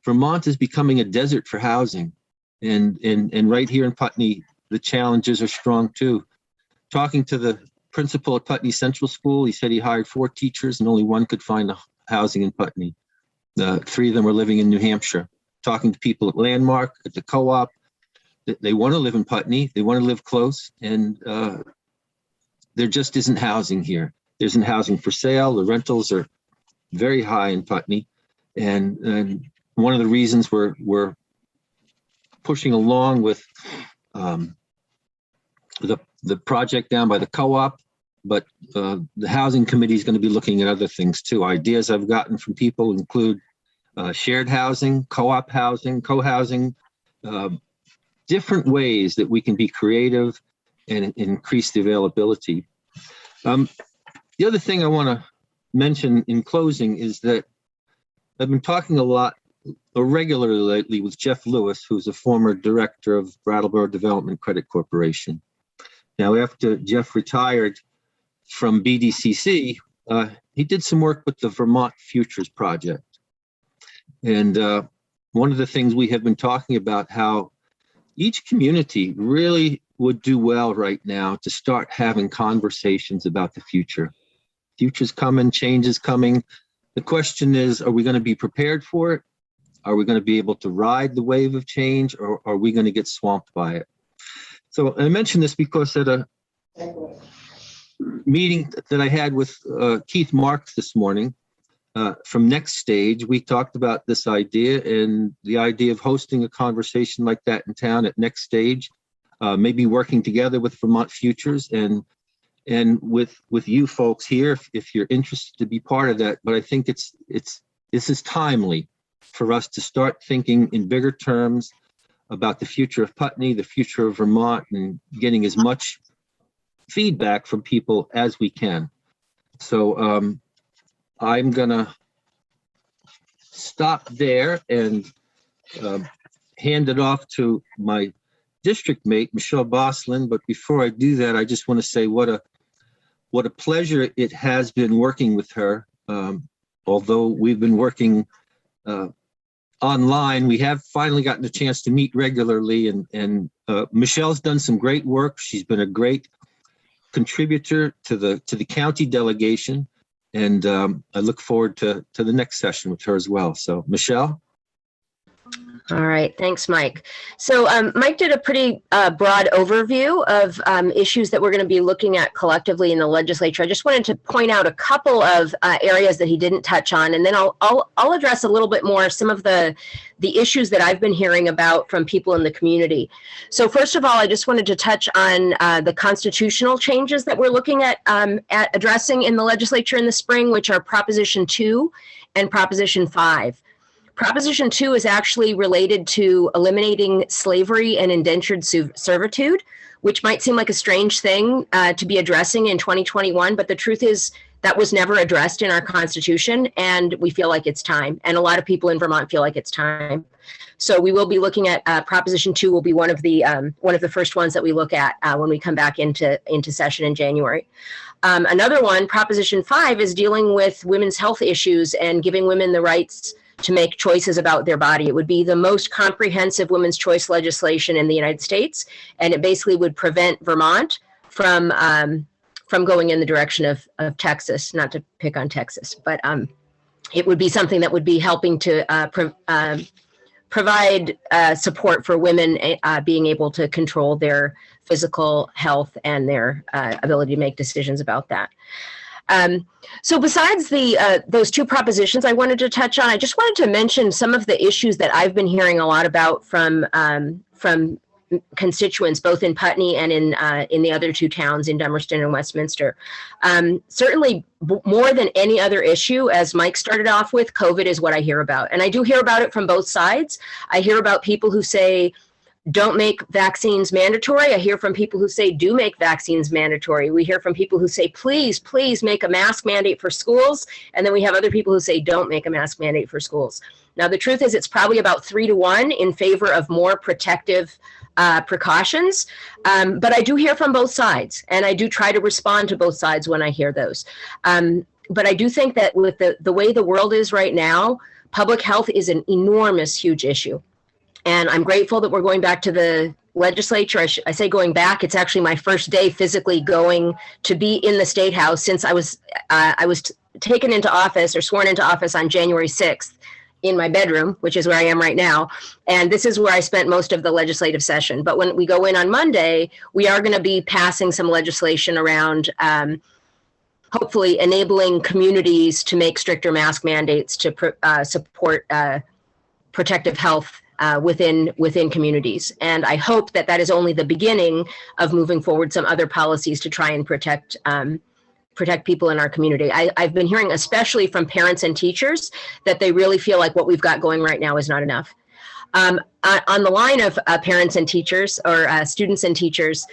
Vermont is becoming a desert for housing, and right here in Putney, the challenges are strong too. Talking to the principal at Putney Central School, he said he hired 4 teachers and only 1 could find housing in Putney. 3 of them are living in New Hampshire. Talking to people at Landmark, at the co-op, they want to live in Putney, they want to live close, and there just isn't housing here. There isn't housing for sale. The rentals are very high in Putney, and one of the reasons we're pushing along with the project down by the co-op, but the housing committee is going to be looking at other things too. Ideas I've gotten from people include shared housing, co-op housing, co-housing, different ways that we can be creative and increase the availability. The other thing I want to mention in closing is that I've been talking a lot regularly lately with Jeff Lewis, who's a former director of Brattleboro Development Credit Corporation. Now, after Jeff retired from BDCC, he did some work with the Vermont Futures Project. And one of the things we have been talking about, how each community really would do well right now to start having conversations about the future. Future's coming, change is coming. The question is, are we going to be prepared for it? Are we going to be able to ride the wave of change, or are we going to get swamped by it? So I mention this because at a meeting that I had with Keith Marks this morning from Next Stage, we talked about this idea and the idea of hosting a conversation like that in town at Next Stage, maybe working together with Vermont Futures and with you folks here if you're interested to be part of that. But I think this is timely for us to start thinking in bigger terms about the future of Putney, the future of Vermont, and getting as much feedback from people as we can. So I'm gonna stop there and hand it off to my district mate, Michelle Bos-Lun. But before I do that, I just want to say what a pleasure it has been working with her. Although we've been working online, we have finally gotten a chance to meet regularly, and Michelle's done some great work. She's been a great contributor to the county delegation, and I look forward to the next session with her as well. So, Michelle. All right, thanks, Mike. So Mike did a pretty broad overview of issues that we're going to be looking at collectively in the legislature. I just wanted to point out a couple of areas that he didn't touch on, and then I'll address a little bit more some of the issues that I've been hearing about from people in the community. So first of all, I just wanted to touch on the constitutional changes that we're looking at addressing in the legislature in the spring, which are Proposition 2 and Proposition 5. Proposition 2 is actually related to eliminating slavery and indentured servitude, which might seem like a strange thing to be addressing in 2021, but the truth is that was never addressed in our Constitution, and we feel like it's time. And a lot of people in Vermont feel like it's time. So we will be looking at Proposition 2 will be one of the first ones that we look at when we come back into session in January. Another one, Proposition 5, is dealing with women's health issues and giving women the rights to make choices about their body. It would be the most comprehensive women's choice legislation in the United States, and it basically would prevent Vermont from going in the direction of Texas. Not to pick on Texas, but it would be something that would be helping to provide support for women being able to control their physical health and their ability to make decisions about that. So besides those two propositions I wanted to touch on, I just wanted to mention some of the issues that I've been hearing a lot about from constituents, both in Putney and in the other two towns, in Dummerston and Westminster. Certainly more than any other issue, as Mike started off with, COVID is what I hear about. And I do hear about it from both sides. I hear about people who say, don't make vaccines mandatory. I hear from people who say, do make vaccines mandatory. We hear from people who say, please, please make a mask mandate for schools. And then we have other people who say, don't make a mask mandate for schools. Now, the truth is it's probably about 3-to-1 in favor of more protective precautions. But I do hear from both sides, and I do try to respond to both sides when I hear those. But I do think that with the way the world is right now, public health is an enormous, huge issue. And I'm grateful that we're going back to the legislature. I say going back, it's actually my first day physically going to be in the State House since I was taken into office or sworn into office on January 6th in my bedroom, which is where I am right now. And this is where I spent most of the legislative session. But when we go in on Monday, we are going to be passing some legislation around hopefully enabling communities to make stricter mask mandates to support protective health within communities. And I hope that that is only the beginning of moving forward some other policies to try and protect people in our community. I've been hearing, especially from parents and teachers, that they really feel like what we've got going right now is not enough. On the line of parents and teachers, or students and teachers,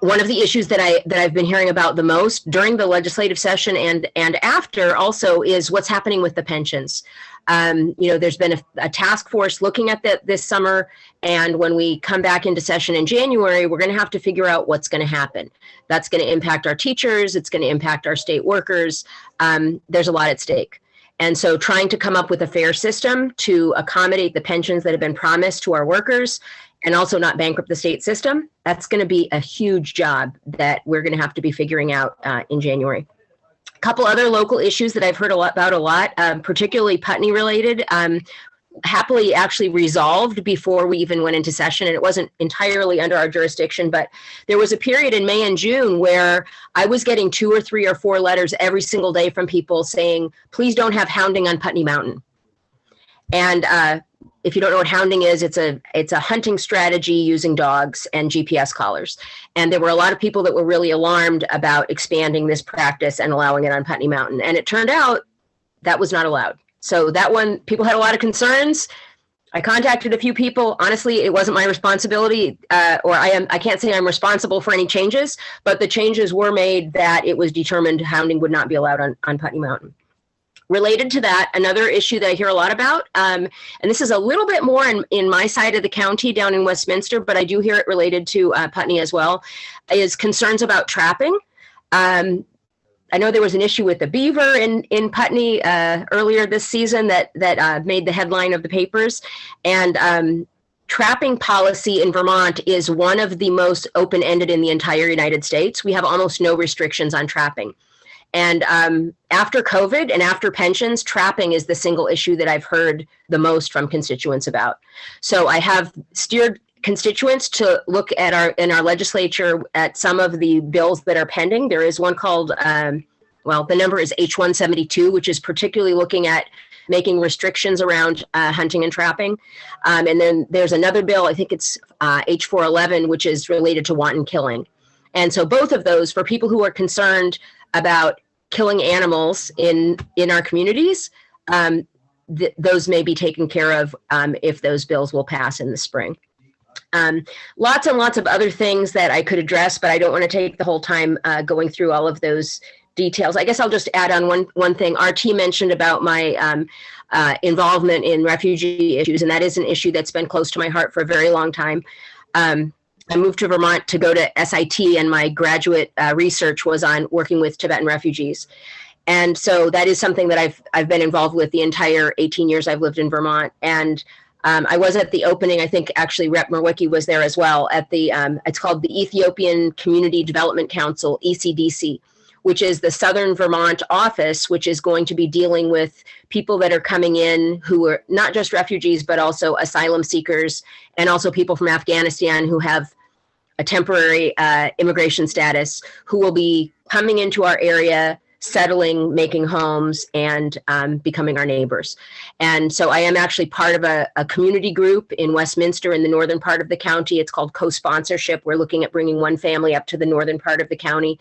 one of the issues that I've been hearing about the most during the legislative session and after also is what's happening with the pensions. There's been a task force looking at this summer, and when we come back into session in January, we're going to have to figure out what's going to happen. That's going to impact our teachers. It's going to impact our state workers. There's a lot at stake. And so trying to come up with a fair system to accommodate the pensions that have been promised to our workers and also not bankrupt the state system, that's going to be a huge job that we're going to have to be figuring out in January. A couple other local issues that I've heard about a lot, particularly Putney related, happily actually resolved before we even went into session, and it wasn't entirely under our jurisdiction, but there was a period in May and June where I was getting 2 or 3 or 4 letters every single day from people saying, please don't have hounding on Putney Mountain. And if you don't know what hounding is, it's a hunting strategy using dogs and GPS collars. And there were a lot of people that were really alarmed about expanding this practice and allowing it on Putney Mountain. And it turned out that was not allowed. So that one, people had a lot of concerns. I contacted a few people. Honestly, it wasn't my responsibility, I can't say I'm responsible for any changes, but the changes were made that it was determined hounding would not be allowed on Putney Mountain. Related to that, another issue that I hear a lot about, and this is a little bit more in my side of the county down in Westminster, but I do hear it related to Putney as well, is concerns about trapping. I know there was an issue with the beaver in Putney earlier this season that made the headline of the papers. And trapping policy in Vermont is one of the most open-ended in the entire United States. We have almost no restrictions on trapping. And after COVID and after pensions, trapping is the single issue that I've heard the most from constituents about. So I have steered constituents to look at in our legislature at some of the bills that are pending. There is one called, the number is H172, which is particularly looking at making restrictions around hunting and trapping. And then there's another bill, I think it's H411, which is related to wanton killing. And so both of those, for people who are concerned about killing animals in our communities, those may be taken care of if those bills will pass in the spring. Lots and lots of other things that I could address, but I don't want to take the whole time going through all of those details. I guess I'll just add on one thing. RT mentioned about my involvement in refugee issues, and that is an issue that's been close to my heart for a very long time. I moved to Vermont to go to SIT, and my graduate research was on working with Tibetan refugees. And so that is something that I've been involved with the entire 18 years I've lived in Vermont. And I was at the opening. I think actually Rep Mrowicki was there as well at the, it's called the Ethiopian Community Development Council, ECDC, which is the Southern Vermont office, which is going to be dealing with people that are coming in who are not just refugees, but also asylum seekers, and also people from Afghanistan who have a temporary immigration status, who will be coming into our area, settling, making homes, and becoming our neighbors. And so I am actually part of a community group in Westminster in the northern part of the county. It's called co-sponsorship. We're looking at bringing one family up to the northern part of the county.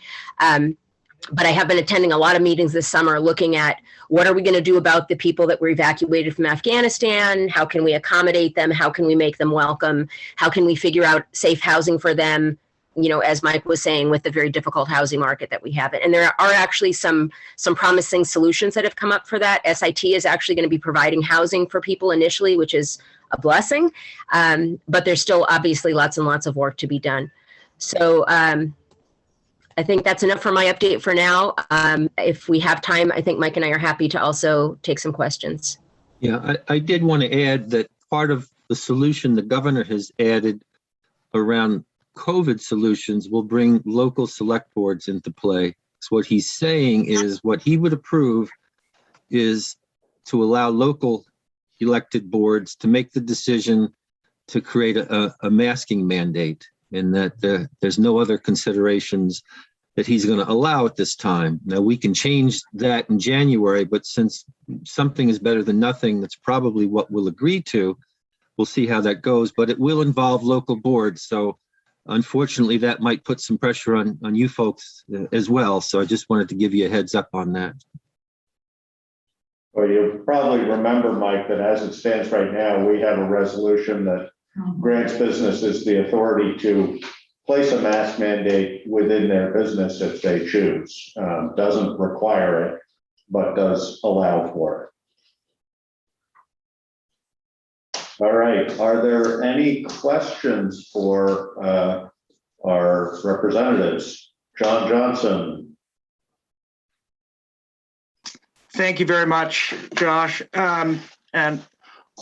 But I have been attending a lot of meetings this summer looking at what are we going to do about the people that were evacuated from Afghanistan? How can we accommodate them? How can we make them welcome? How can we figure out safe housing for them? You know, as Mike was saying, with the very difficult housing market that we have. And there are actually some promising solutions that have come up for that. SIT is actually going to be providing housing for people initially, which is a blessing. But there's still obviously lots and lots of work to be done. So I think that's enough for my update for now. If we have time, I think Mike and I are happy to also take some questions. Yeah, I did want to add that part of the solution the governor has added around COVID solutions will bring local select boards into play. So what he's saying is what he would approve is to allow local elected boards to make the decision to create a masking mandate, and that there's no other considerations that he's going to allow at this time. Now, we can change that in January, but since something is better than nothing, that's probably what we'll agree to. We'll see how that goes, but it will involve local boards. So unfortunately, that might put some pressure on you folks as well. So I just wanted to give you a heads up on that. Well, you probably remember, Mike, that as it stands right now, we have a resolution that grants businesses the authority to place a mask mandate within their business if they choose. Doesn't require it, but does allow for it. All right, are there any questions for our representatives? John Johnson. Thank you very much, Josh. And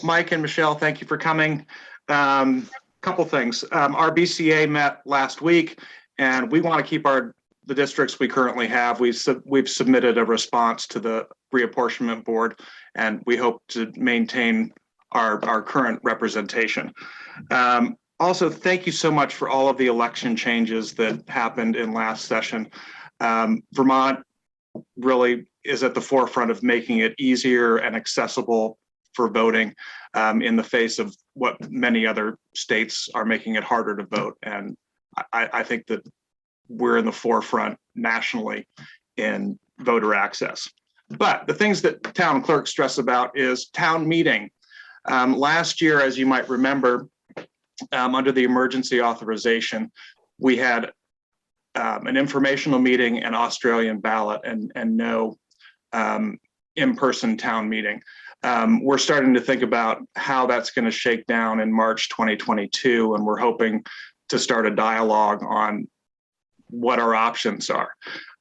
Mike and Michelle, thank you for coming. Couple things. Our BCA met last week, and we want to keep the districts we currently have. We've submitted a response to the reapportionment board, and we hope to maintain our current representation. Also, thank you so much for all of the election changes that happened in last session. Vermont really is at the forefront of making it easier and accessible for voting in the face of what many other states are making it harder to vote. And I think that we're in the forefront nationally in voter access. But the things that town clerks stress about is town meeting. Last year, as you might remember, under the emergency authorization, we had an informational meeting and Australian ballot and no in-person town meeting. We're starting to think about how that's going to shake down in March 2022, and we're hoping to start a dialogue on what our options are.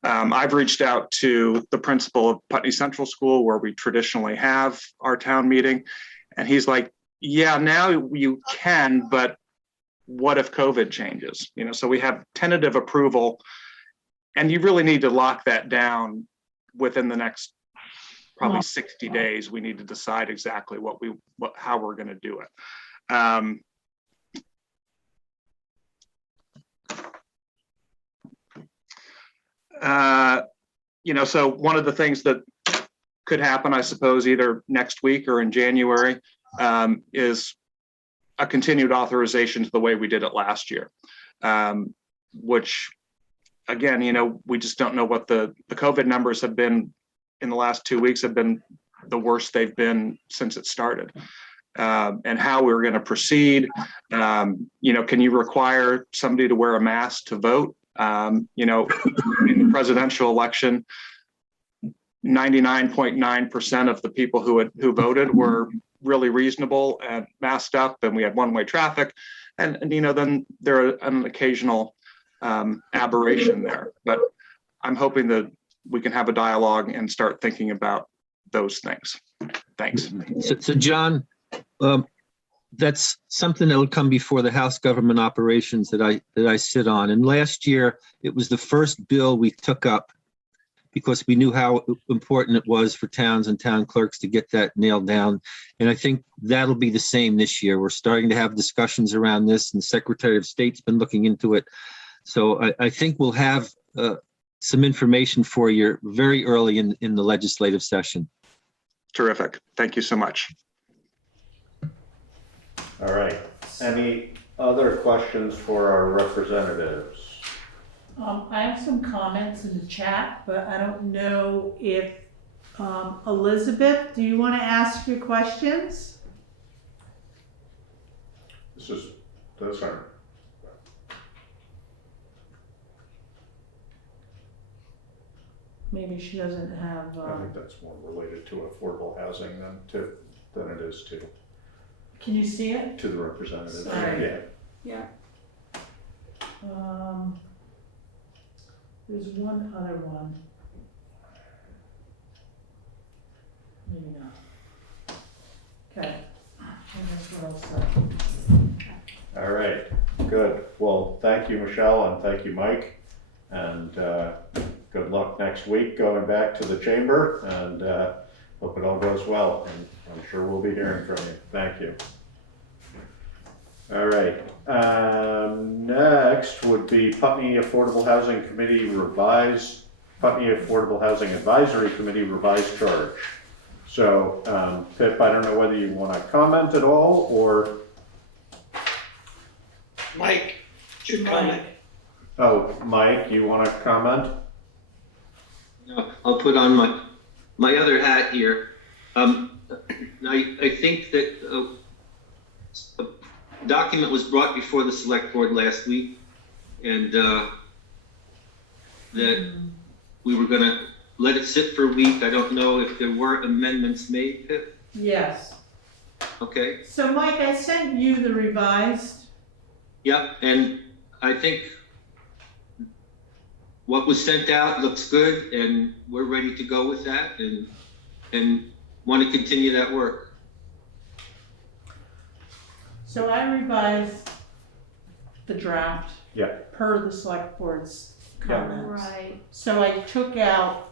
I've reached out to the principal of Putney Central School, where we traditionally have our town meeting, and he's like, yeah, now you can, but what if COVID changes? You know, so we have tentative approval, and you really need to lock that down within the next probably 60 days. We need to decide exactly how we're going to do it. You know, so one of the things that could happen, I suppose, either next week or in January, is a continued authorization to the way we did it last year, which, again, you know, we just don't know what the COVID numbers have been in the last 2 weeks, have been the worst they've been since it started, and how we're going to proceed. You know, can you require somebody to wear a mask to vote? You know, in the presidential election, 99.9% of the people who voted were really reasonable and masked up, and we had one-way traffic, and you know, then there are an occasional aberration there. But I'm hoping that we can have a dialogue and start thinking about those things. Thanks. So John, that's something that will come before the House Government Operations that I sit on. And last year, it was the first bill we took up because we knew how important it was for towns and town clerks to get that nailed down. And I think that'll be the same this year. We're starting to have discussions around this, and the Secretary of State's been looking into it. So I think we'll have some information for you very early in the legislative session. Terrific. Thank you so much. All right. Any other questions for our representatives? I have some comments in the chat, but I don't know if, Elizabeth, do you want to ask your questions? Those aren't. Maybe she doesn't have. I think that's more related to affordable housing than it is to. Can you see it? To the representative. Sorry. Yeah. There's one other one. Maybe not. Okay. I guess what else? All right. Good. Well, thank you, Michelle, and thank you, Mike. And good luck next week going back to the chamber, and hope it all goes well. And I'm sure we'll be hearing from you. Thank you. All right. Next would be Putney Affordable Housing Committee revised, Putney Affordable Housing Advisory Committee revised charge. So, Pip, I don't know whether you want to comment at all, or Mike should comment. Oh, Mike, you want to comment? No, I'll put on my other hat here. I think that a document was brought before the select board last week, and that we were going to let it sit for a week. I don't know if there were amendments made, Pip? Yes. Okay. So Mike, I sent you the revised. Yep, and I think what was sent out looks good, and we're ready to go with that. And and want to continue that work. So I revised the draft. Yeah. Per the select board's comments. Right. So I took out,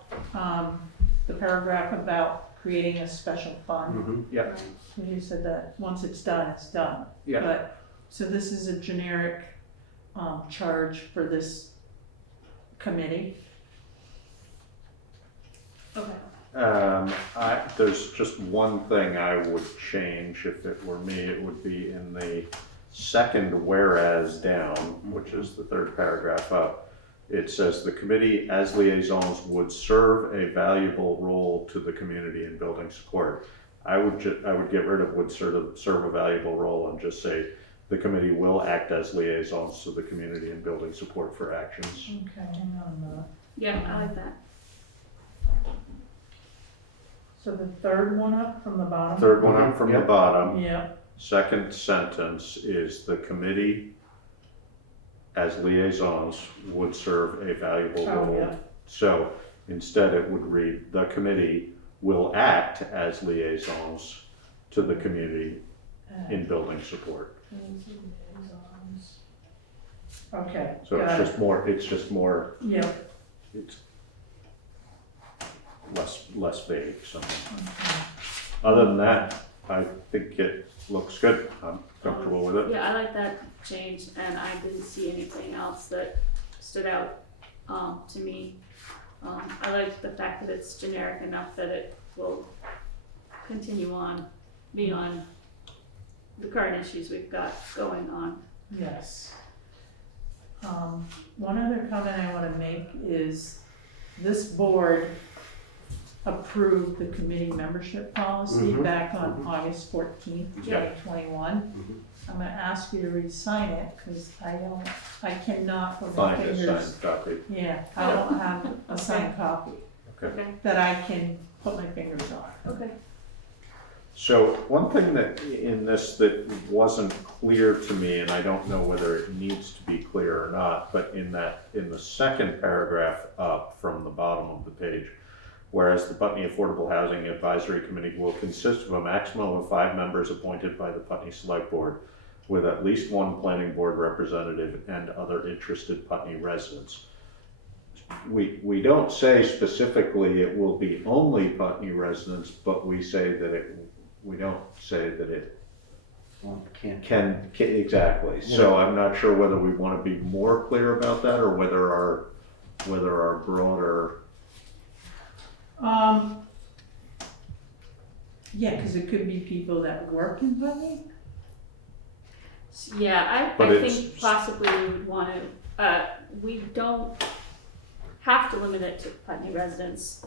the paragraph about creating a special fund. Yeah. Right. You said that once it's done, it's done. Yeah. But, so this is a generic, charge for this committee. Okay. There's just one thing I would change if it were me. It would be in the second whereas down, which is the third paragraph up. It says the committee as liaisons would serve a valuable role to the community in building support. I would get rid of would serve a valuable role and just say the committee will act as liaisons to the community in building support for actions. Okay, hang on a minute. Yeah, I like that. So the third one up from the bottom? Third one up from the bottom. Yeah, Second sentence is the committee as liaisons would serve a valuable oh, role. yeah. So instead it would read, the committee will act as liaisons to the community in building support. Okay, So got it. it's just more, Yeah. it's less vague, something. Other than that, I think it looks good. I'm comfortable with it. Yeah, I like that change, and I didn't see anything else that stood out to me. I like the fact that it's generic enough that it will continue on beyond the current issues we've got going on. Yes. One other comment I want to make is this board approved the committee membership policy back on August 14th, Yeah. 2021. I'm going to ask you to re-sign it because I cannot put my Find a fingers. signed copy. Yeah, I don't have a signed copy Okay. that I can put my fingers on. Okay. So one thing that in this that wasn't clear to me, and I don't know whether it needs to be clear or not, but in the second paragraph up from the bottom of the page, whereas the Putney Affordable Housing Advisory Committee will consist of a maximum of 5 members appointed by the Putney Selectboard with at least one planning board representative and other interested Putney residents. We don't say specifically it will be only Putney residents, but we say that we don't say that it can exactly. So I'm not sure whether we want to be more clear about that or whether our broader. Yeah, because it could be people that work in Putney. Yeah, But I it's- think possibly we would want to, we don't have to limit it to Putney residents,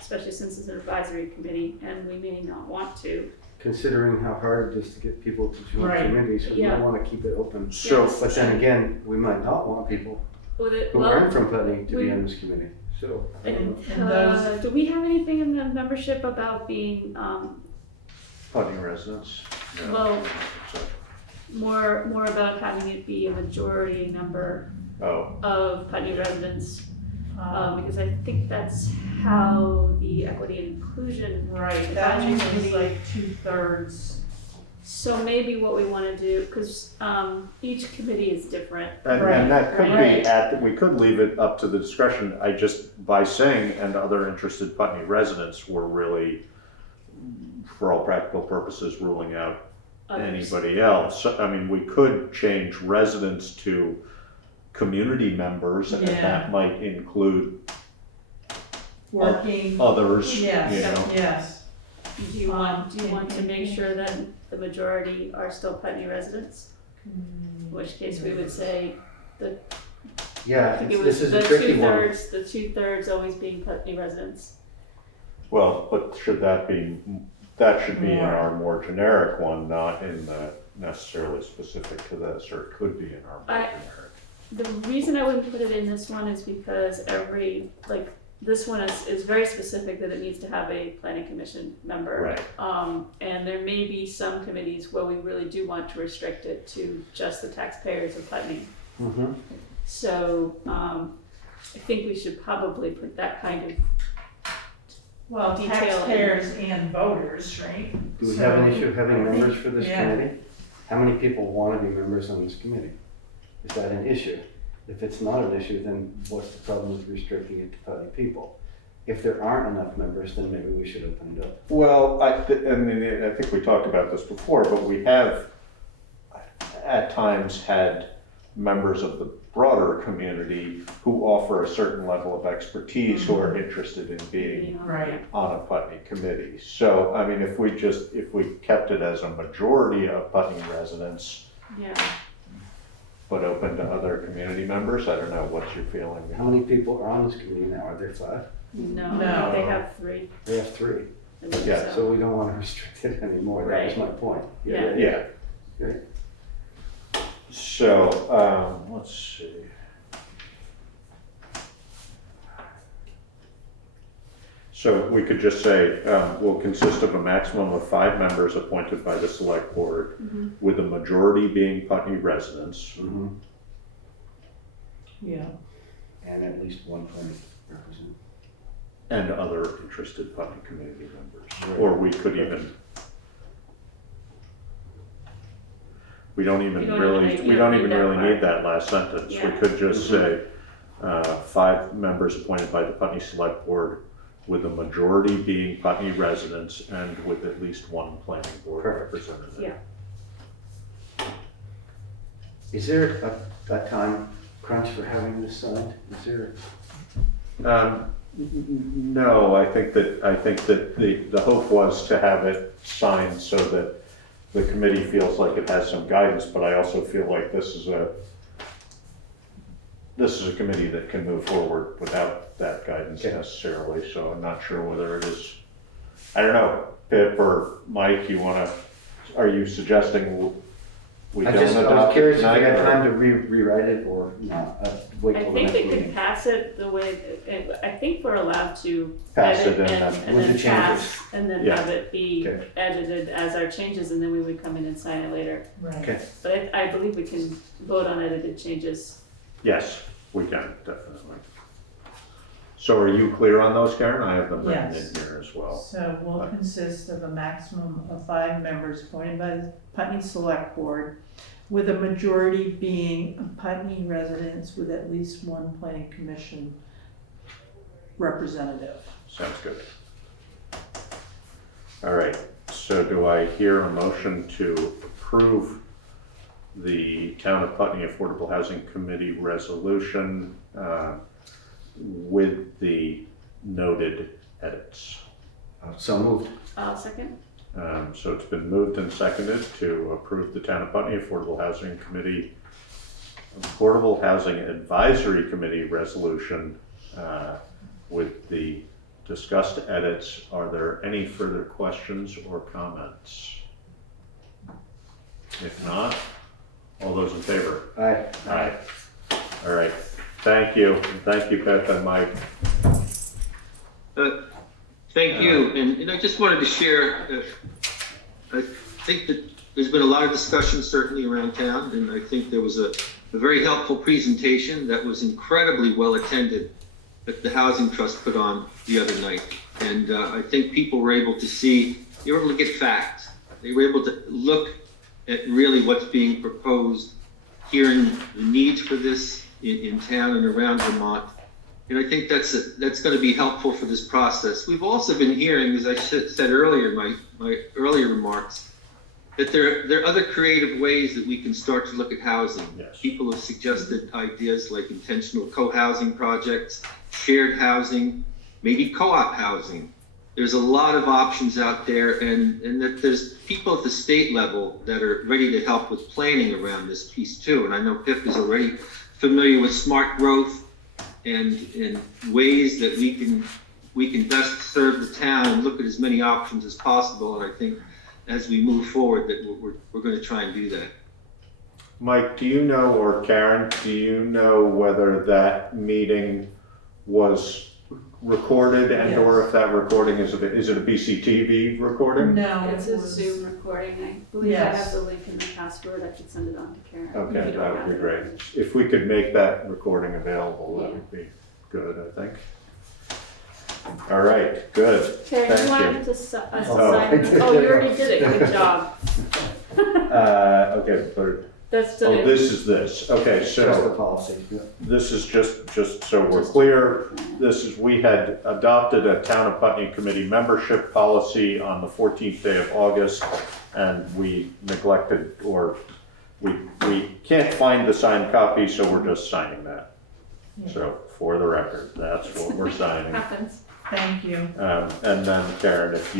especially since it's an advisory committee, and we may not want to. Considering how hard it is to get people to join Right. committees, we Yeah. might want to keep it open. So- Yes. But then again, we might not want people With it, who well, aren't from Putney to be we- on this committee, so. And those- do we have anything in the membership about being, Putney residents. No. Well- more about having it be a majority number Oh, of Putney residents? Because I think that's how the equity and inclusion Right, that advisory one was committee. like 2/3. So maybe what we want to do, because each committee is different. and that could Right. be we could leave it up to the discretion. I just, by saying and other interested Putney residents, we're really, for all practical purposes, ruling out Others. anybody else. So, I mean, we could change residents to community members, and Yeah. that might include Working, others, you yes, know. yes. Do you want to make sure that the majority are still Putney residents? In which case we would say I Yeah, think it this was is the a tricky one. the 2/3 always being Putney residents. Well, but that should be in our more generic one, not in the necessarily specific to this, or it could be in our more generic. The reason I wouldn't put it in this one is because this one is very specific that it needs to have a planning commission member. Right. And there may be some committees where we really do want to restrict it to just the taxpayers of Putney. Mhm. So, I think we should probably put that kind of Well, detail. taxpayers and voters, right? Do we have an issue having members for this Yeah. committee? How many people want to be members on this committee? Is that an issue? If it's not an issue, then what's the problem with restricting it to Putney people? If there aren't enough members, then maybe we should open it up. Well, I think we talked about this before, but we have at times had members of the broader community who offer a certain level of expertise who are interested in being Right. on a Putney committee. So, I mean, if we kept it as a majority of Putney residents, Yeah, but open to other community members, I don't know, what's your feeling? How many people are on this committee now? Are there 5? no, No. they have 3. We have 3. I think Yeah, So we don't want to restrict it anymore. That was Right. my point. Yeah. Yeah. Okay. So, let's see. So we could just say, will consist of a maximum of 5 members appointed by the select board, with the majority being Putney residents. Mhm. Yeah. And at least one planning representative. And other interested Putney community members, Right. or we could even. We don't even You don't really, even- we you don't don't even need that really part. need that last sentence. We Yeah. could just say, 5 members appointed by the Putney Select Board, with the majority being Putney residents and with at least one planning board Perfect. representative. Yeah. Is there a time crunch for having this signed? Is there? No, I think that the hope was to have it signed so that the committee feels like it has some guidance, but I also feel like this is a committee that can move forward without that guidance necessarily, so I'm not sure whether it is, I don't know, Pip or Mike, are you suggesting we I don't was adopt it curious if I tonight, got or- time to rewrite it or not. Wait I till the think next we could meeting. pass it the way, I think we're allowed to Pass edit it and with then the pass, and then Yeah. have it be Okay. edited as our changes, and then we would come in and sign it later. Right. Okay. But I believe we can vote on edited changes. Yes, we can, definitely. So are you clear on those, Karen? I have them written Yes. in here as well. So will consist of a maximum of 5 members appointed by the Putney Select Board, with a majority being Putney residents with at least one planning commission representative. Sounds good. All right, so do I hear a motion to approve the Town of Putney Affordable Housing Committee resolution with the noted edits? So moved. Second? So it's been moved and seconded to approve the Town of Putney Affordable Housing Advisory Committee resolution with the discussed edits. Are there any further questions or comments? If not, all those in favor? Aye. Aye. All right, thank you. And thank you, Beth and Mike. Thank you, and I just wanted to share, I think that there's been a lot of discussion certainly around town, and I think there was a very helpful presentation that was incredibly well attended that the Housing Trust put on the other night. And I think people were able to see, they were able to get facts. They were able to look at really what's being proposed, hearing the needs for this in town and around Vermont. And I think that's going to be helpful for this process. We've also been hearing, as I said earlier in my earlier remarks, that there are other creative ways that we can start to look at housing. Yes. People have suggested ideas like intentional co-housing projects, shared housing, maybe co-op housing. There's a lot of options out there, and that there's people at the state level that are ready to help with planning around this piece too. And I know Pip is already familiar with smart growth and ways that we can best serve the town and look at as many options as possible. And I think as we move forward that we're going to try and do that. Mike, do you know, or Karen, do you know whether that meeting was recorded and or if that recording is it a BCTV recording? No, It's it a was, Zoom recording. I believe I Yes. have the link and the password. I could send it on to Karen. Okay, If you don't that would have be it. great. If we could make that recording available, that would be good, I think. All right, good. Karen, Thank you you. wanted to us to Oh. sign, oh, you already did it, good job. Okay, but, That's oh, the, this is this. Okay, Just the so policy. Yeah. this is just so we're clear. This is, we had adopted a Town of Putney Committee membership policy on the 14th day of August, and we neglected, or we can't find the signed copy, so we're just signing that. So, for the record, that's what we're signing. happens. Thank you. And then Karen, if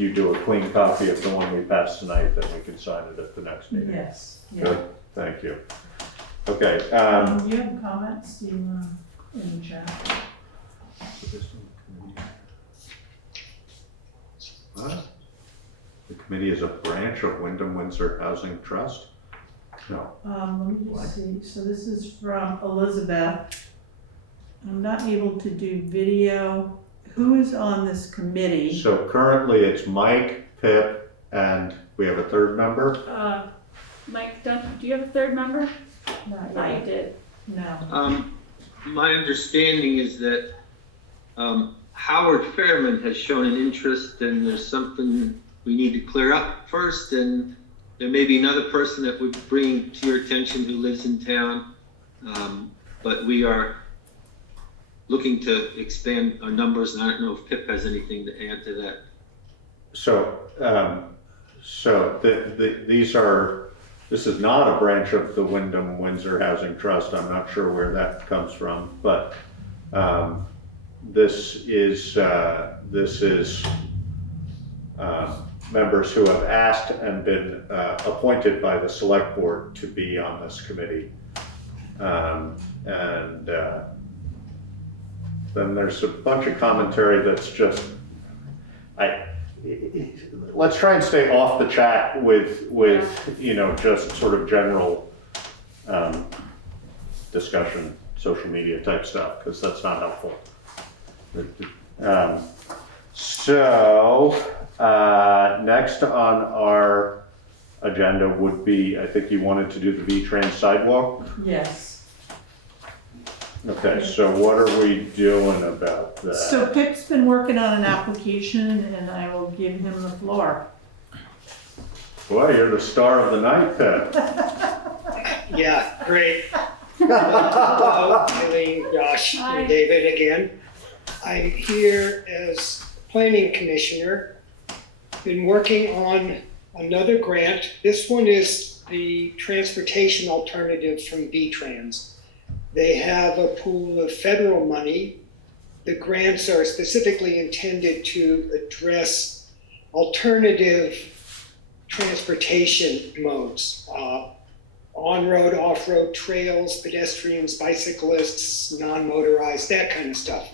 you do a clean copy of the one we passed tonight, then we can sign it at the next meeting. Yes, yeah. Good, thank you. Okay, You have comments, do you, in the chat? What? The committee is a branch of Windham Windsor Housing Trust? No. Let me just see, so this is from Elizabeth. I'm not able to do video. Who is on this committee? So currently it's Mike, Pip, and we have a third member? Mike, do you have a third member? Not Thought you yet. did. No. My understanding is that Howard Fairman has shown an interest, and there's something we need to clear up first, and there may be another person that would bring to your attention who lives in town. But we are looking to expand our numbers, and I don't know if Pip has anything to add to that. So, this is not a branch of the Windham Windsor Housing Trust. I'm not sure where that comes from, but this is members who have asked and been appointed by the Selectboard to be on this committee. Then there's a bunch of commentary that's just, let's try and stay off the chat with you know, just sort of general discussion, social media type stuff, because that's not helpful. Next on our agenda would be, I think you wanted to do the V-Trans sidewalk? Yes. Okay, so what are we doing about that? So Pip's been working on an application and I will give him the floor. Boy, you're the star of the night, Pip. Yeah, great. Hello, Eileen, Josh, Hi. and David again. I'm here as planning commissioner. Been working on another grant. This one is the transportation alternatives from V-Trans. They have a pool of federal money. The grants are specifically intended to address alternative transportation modes, on-road, off-road trails, pedestrians, bicyclists, non-motorized, that kind of stuff.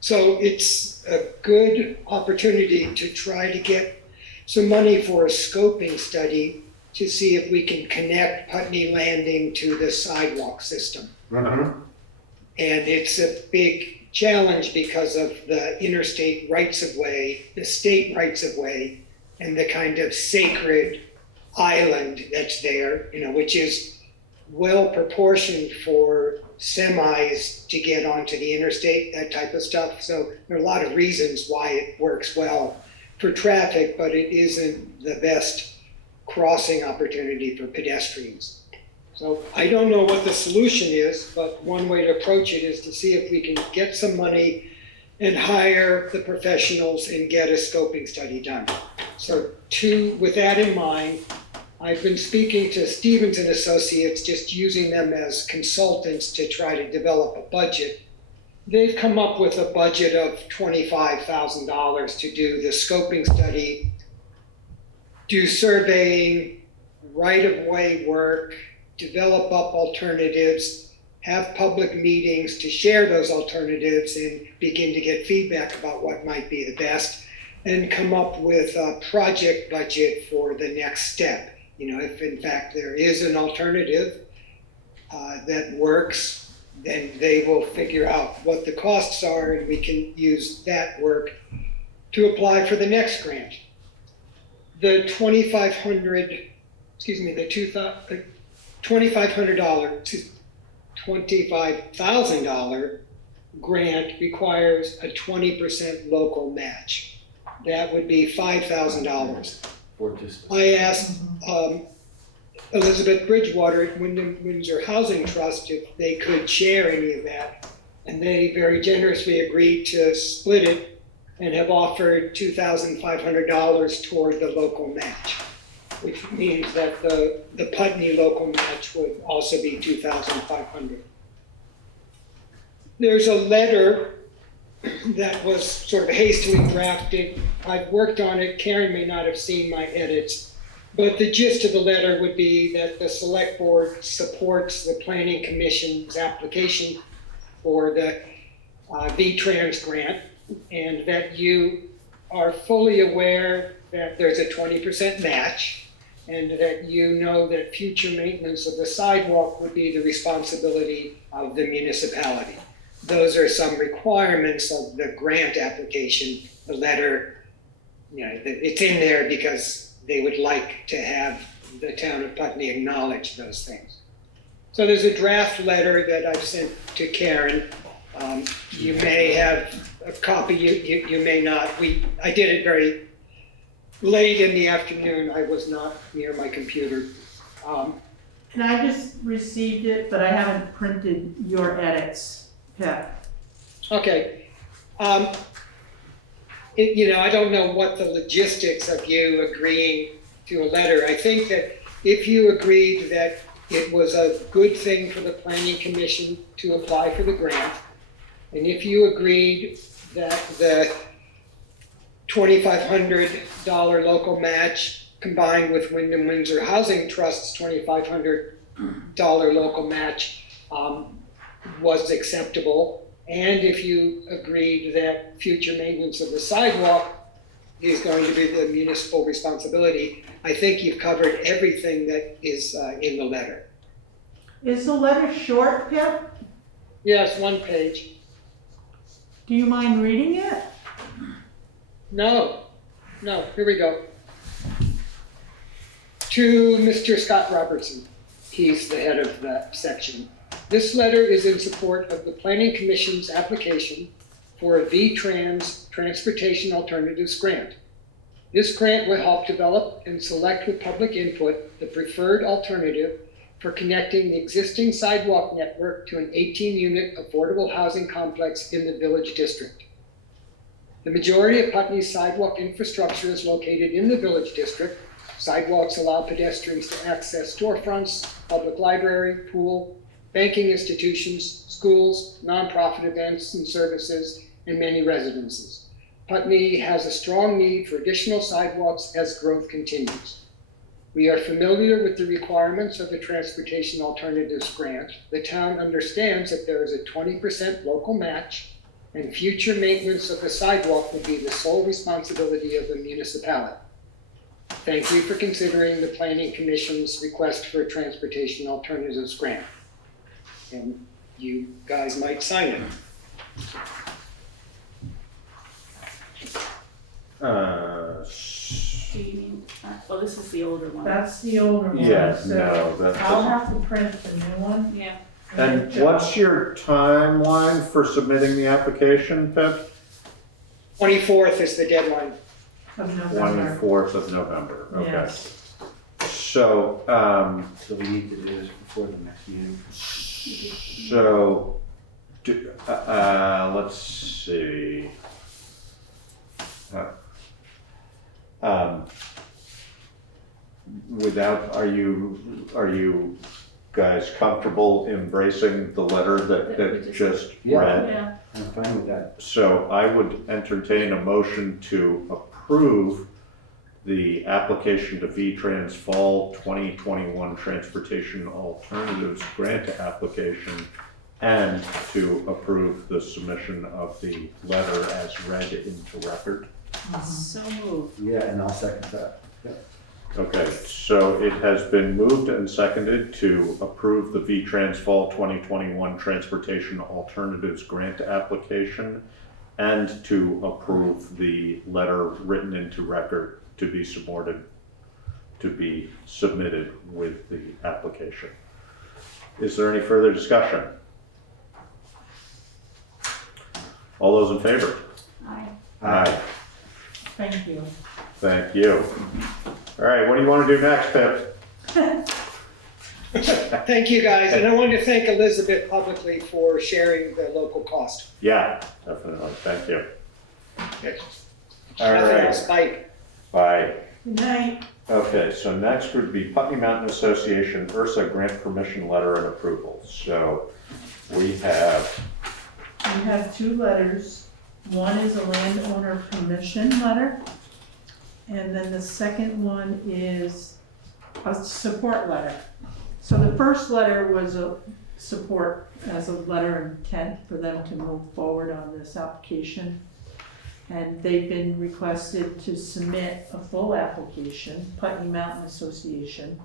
So it's a good opportunity to try to get some money for a scoping study to see if we can connect Putney Landing to the sidewalk system. Mm-hmm. And it's a big challenge because of the interstate rights-of-way, the state rights-of-way, and the kind of sacred island that's there, you know, which is well proportioned for semis to get onto the interstate, that type of stuff. So there are a lot of reasons why it works well for traffic, but it isn't the best crossing opportunity for pedestrians. So I don't know what the solution is, but one way to approach it is to see if we can get some money and hire the professionals and get a scoping study done. So with that in mind, I've been speaking to Stevens and Associates, just using them as consultants to try to develop a budget. They've come up with a budget of $25,000 to do the scoping study, do surveying, right-of-way work, develop up alternatives, have public meetings to share those alternatives and begin to get feedback about what might be the best, and come up with a project budget for the next step. You know, if in fact there is an alternative that works, then they will figure out what the costs are and we can use that work to apply for the next grant. The $25,000 grant requires a 20% local match. That would be $5,000. For just. I asked Elizabeth Bridgewater at Windham Windsor Housing Trust if they could share any of that. And they very generously agreed to split it and have offered $2,500 toward the local match, which means that the Putney local match would also be $2,500. There's a letter that was sort of hastily drafted. I've worked on it. Karen may not have seen my edits, but the gist of the letter would be that the Select Board supports the Planning Commission's application for the V-Trans grant, and that you are fully aware that there's a 20% match, and that you know that future maintenance of the sidewalk would be the responsibility of the municipality. Those are some requirements of the grant application. The letter, you know, it's in there because they would like to have the town of Putney acknowledge those things. So there's a draft letter that I've sent to Karen. You may have a copy, you may not. I did it very late in the afternoon. I was not near my computer. And I just received it, but I haven't printed your edits. Yeah. Okay. You know, I don't know what the logistics of you agreeing to a letter. I think that if you agreed that it was a good thing for the Planning Commission to apply for the grant, and if you agreed that the $2,500 local match combined with Windham Windsor Housing Trust's $2,500 local match was acceptable, and if you agreed that future maintenance of the sidewalk is going to be the municipal responsibility, I think you've covered everything that is in the letter. Is the letter short, Pip? Yes, one page. Do you mind reading it? No, here we go. To Mr. Scott Robertson, he's the head of that section. This letter is in support of the Planning Commission's application for a V-Trans Transportation Alternatives Grant. This grant will help develop and select with public input the preferred alternative for connecting the existing sidewalk network to an 18-unit affordable housing complex in the Village District. The majority of Putney's sidewalk infrastructure is located in the Village District. Sidewalks allow pedestrians to access storefronts, public library, pool, banking institutions, schools, nonprofit events and services, and many residences. Putney has a strong need for additional sidewalks as growth continues. We are familiar with the requirements of the Transportation Alternatives Grant. The town understands that there is a 20% local match, and future maintenance of the sidewalk will be the sole responsibility of the municipality. Thank you for considering the Planning Commission's request for a Transportation Alternatives Grant. And you guys might sign it. Do you need, well, this is the older one. That's the older one. Yeah, so no, that's. I'll have to print the new one. Yeah. And what's your timeline for submitting the application, Pip? 24th is the deadline. Of November. 24th of November, okay. Yes. So, So we need to do this before the next meeting. let's see. Are you guys comfortable embracing the letter that just read? Yeah. I'm fine with that. So I would entertain a motion to approve the application to V-Trans Fall 2021 Transportation Alternatives Grant application, and to approve the submission of the letter as read into record. So moved. Yeah, and I'll second that. Okay, so it has been moved and seconded to approve the V-Trans Fall 2021 Transportation Alternatives Grant application, and to approve the letter written into record to be submitted with the application. Is there any further discussion? All those in favor? Aye. Aye. Thank you. Thank you. All right, what do you want to do next, Pip? Thank you, guys, and I wanted to thank Elizabeth publicly for sharing the local cost. Yeah, definitely, thank you. All Nothing right, else, bye. bye. Good night. Okay, so next would be Putney Mountain Association ERSA grant permission letter and approval. So we have, two letters. One is a landowner permission letter. And then the second one is a support letter. So the first letter was a support as a letter of intent for them to move forward on this application. And they've been requested to submit a full application, Putney Mountain Association.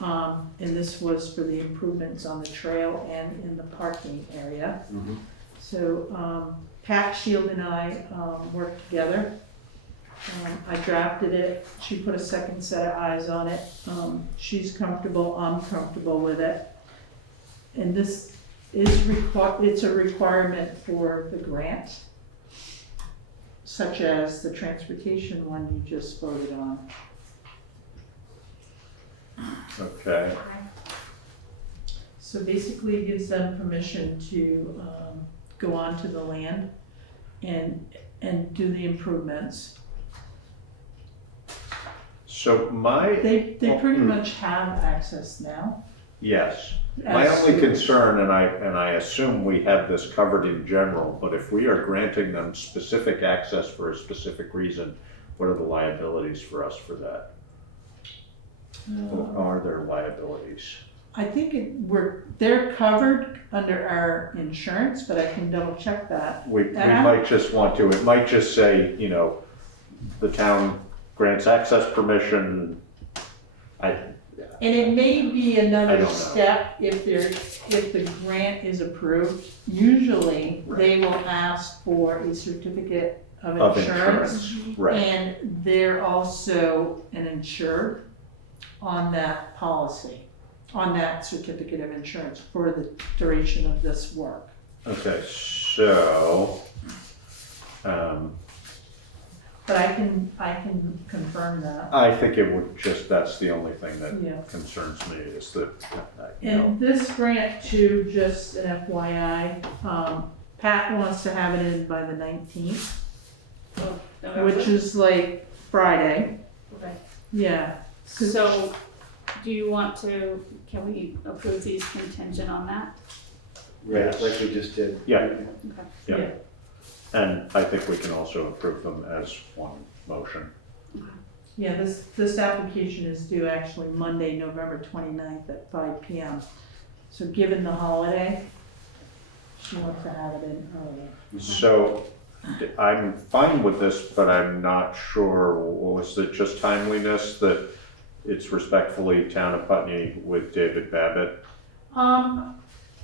And this was for the improvements on the trail and in the parking area. Mhm. So Pat Shield and I worked together. I drafted it, she put a second set of eyes on it. She's comfortable, I'm comfortable with it. And this is it's a requirement for the grant, such as the transportation one you just voted on. okay, So basically it gives them permission to go onto the land and do the improvements. so They pretty much have access now. yes. My As only to- concern, and I assume we have this covered in general, but if we are granting them specific access for a specific reason, what are the liabilities for us for that? What are there liabilities? I think they're covered under our insurance, but I can double check that. We might just want to, it might just say, you know, the town grants access permission. And it may be I another don't know. step if the grant is approved. Usually, they will ask for a certificate of Of insurance. insurance, right, And they're also an insured on that policy, on that certificate of insurance for the duration of this work. okay, so, But I can confirm that. I think it would just, that's the only thing Yeah. that concerns me is that, you know, And this grant too, just an FYI, Pat wants to have it in by the 19th, which is like Friday. Okay. Yeah. So, do you want to, can we approve these contingent on that? Right, Yes. like we just did. Yeah. Okay. yeah. And I think we can also approve them as one motion. Yeah, this application is due actually Monday, November 29th at 5 PM. So given the holiday, she wants to have it in earlier. So I'm fine with this, but I'm not sure, was it just timeliness that it's respectfully Town of Putney with David Babbitt?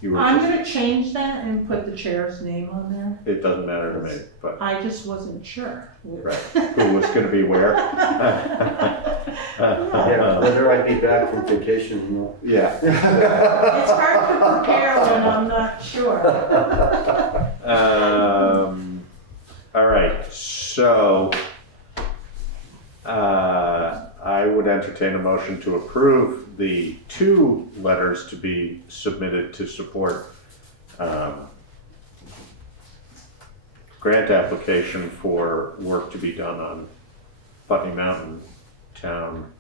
You were I'm just, gonna change that and put the chair's name on there. it doesn't matter to me, but, I just wasn't sure. right, who was gonna be where? Yeah, whether I'd be back from vacation or not. Yeah. It's hard to prepare when I'm not sure. All right, so, I would entertain a motion to approve the 2 letters to be submitted to support, grant application for work to be done on Putney Mountain Town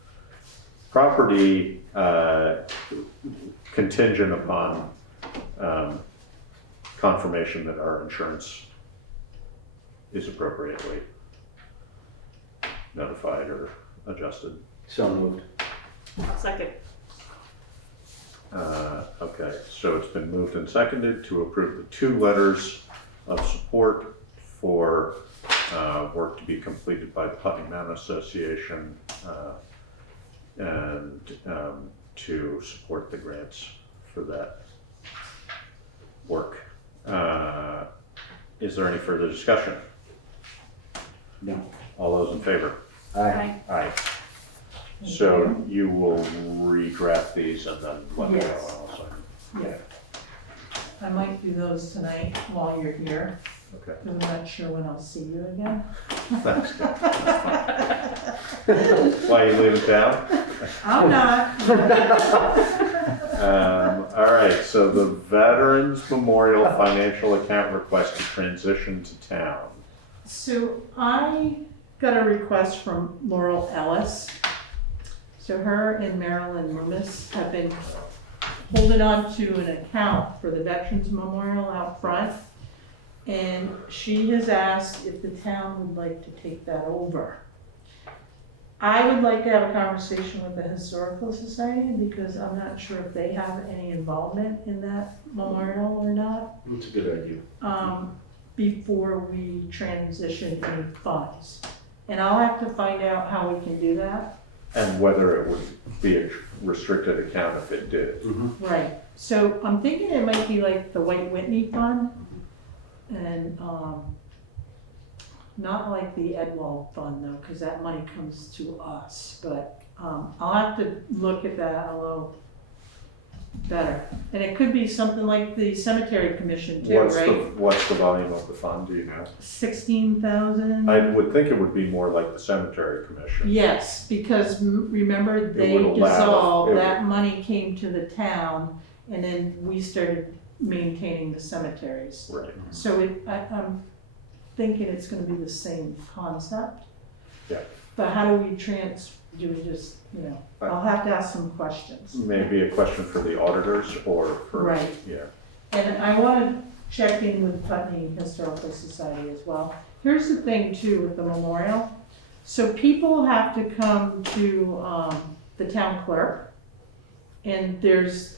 property, contingent upon, confirmation that our insurance is appropriately notified or adjusted. So moved. Second. Okay, so it's been moved and seconded to approve the 2 letters of support for work to be completed by the Putney Mountain Association and to support the grants for that work. Is there any further discussion? No. All those in favor? Aye. Aye. So you will redraft these and then let me know Yes. and I'll sign. Yeah. I might do those tonight while you're here. Okay. because I'm not sure when I'll see you again. Thanks. Why, you leaving town? I'm not. All right, so the Veterans Memorial Financial Account request to transition to town. So I got a request from Laurel Ellis. So her and Marilyn Loomis have been holding on to an account for the Veterans Memorial out front. And she has asked if the town would like to take that over. I would like to have a conversation with the Historical Society because I'm not sure if they have any involvement in that memorial or not. That's a good idea. Before we transition any funds. And I'll have to find out how we can do that. And whether it would be a restricted account if it did. Right, so I'm thinking it might be like the White Whitney Fund and, not like the Edwald Fund though, because that money comes to us, but, I'll have to look at that a little better. And it could be something like the Cemetery Commission too, right? What's the volume of the fund, do you know? 16,000? I would think it would be more like the Cemetery Commission. Yes, because remember they would allow- dissolved, it would- that money came to the town and then we started maintaining the cemeteries. Right. So I'm thinking it's gonna be the same concept. Yeah. But how do we do we just, I'll have to ask some questions. Maybe a question for the auditors or for. Right. Yeah. And I wanna check in with Putney Historical Society as well. Here's the thing too with the memorial. So people have to come to, the town clerk and there's,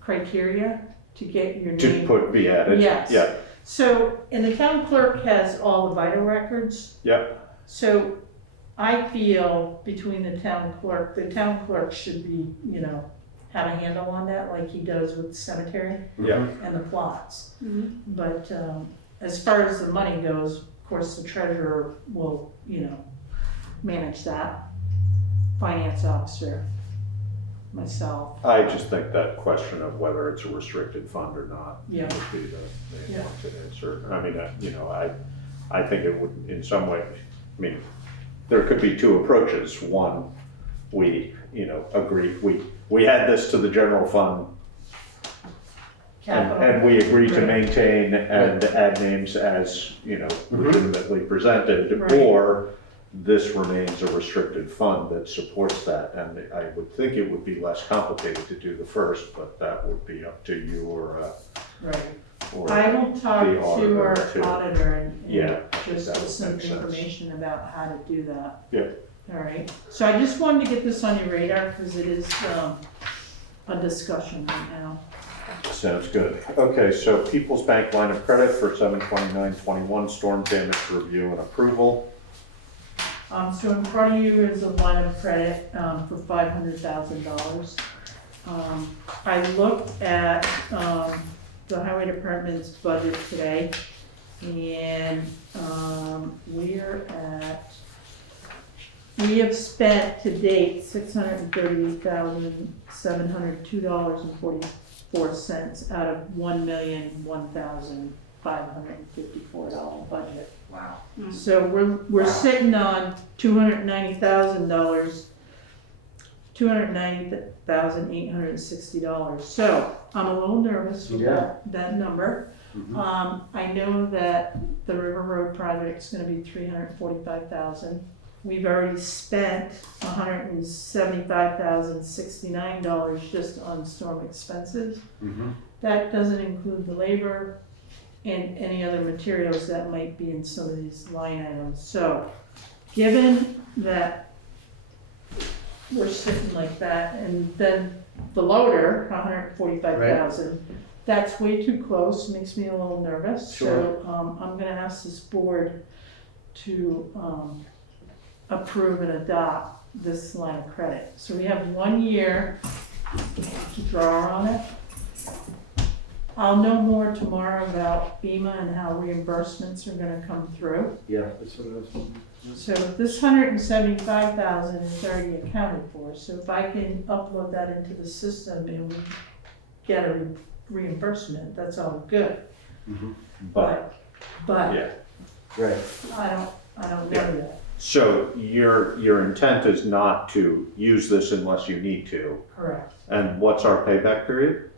criteria to get your name. Be added. Yes. Yeah, So, and the town clerk has all the vital records. yep, So I feel between the town clerk should be, have a handle on that like he does with the cemetery yeah. and the plots. Mhm. But as far as the money goes, of course, the treasurer will, manage that. Finance officer, myself. I just think that question of whether it's a restricted fund or not Yeah. would be the main Yeah. one to answer. I mean, I think it would, in some way, there could be two approaches. One, we, agree, we add this to the general fund Capital. and we agree to maintain and add names as, legitimately presented, Right. or this remains a restricted fund that supports that. And I would think it would be less complicated to do the first, but that would be up to you or Right. I will talk the to auditor, our too. auditor and Yeah, just that get would some make sense. information about how to do that. Yep. All right, so I just wanted to get this on your radar because it is a discussion right now. Sounds good. Okay, so People's Bank line of credit for 7/29/21 storm damage review and approval. So in front of you is a line of credit for $500,000. I looked at the highway department's budget today, and we have spent to date $638,702.44 out of $1,001,554 budget. Wow. So we're sitting on $290,860. So I'm a little nervous with that number. I know that the River Road project's gonna be $345,000. We've already spent $175,069 just on storm expenses. That doesn't include the labor and any other materials that might be in some of these line items. So, given that we're sitting like that, and then the loader, $145,000, that's way too close, makes me a little nervous. Sure. So, I'm gonna ask this board to, approve and adopt this line of credit. So we have 1 year to draw on it. I'll know more tomorrow about FEMA and how reimbursements are gonna come through. Yeah, that's what I was wondering. So this $175,000 is already accounted for, so if I can upload that into the system and we get a reimbursement, that's all good. But but Yeah. Right. I don't Yeah. know that. So your intent is not to use this unless you need to. Correct. And what's our payback period?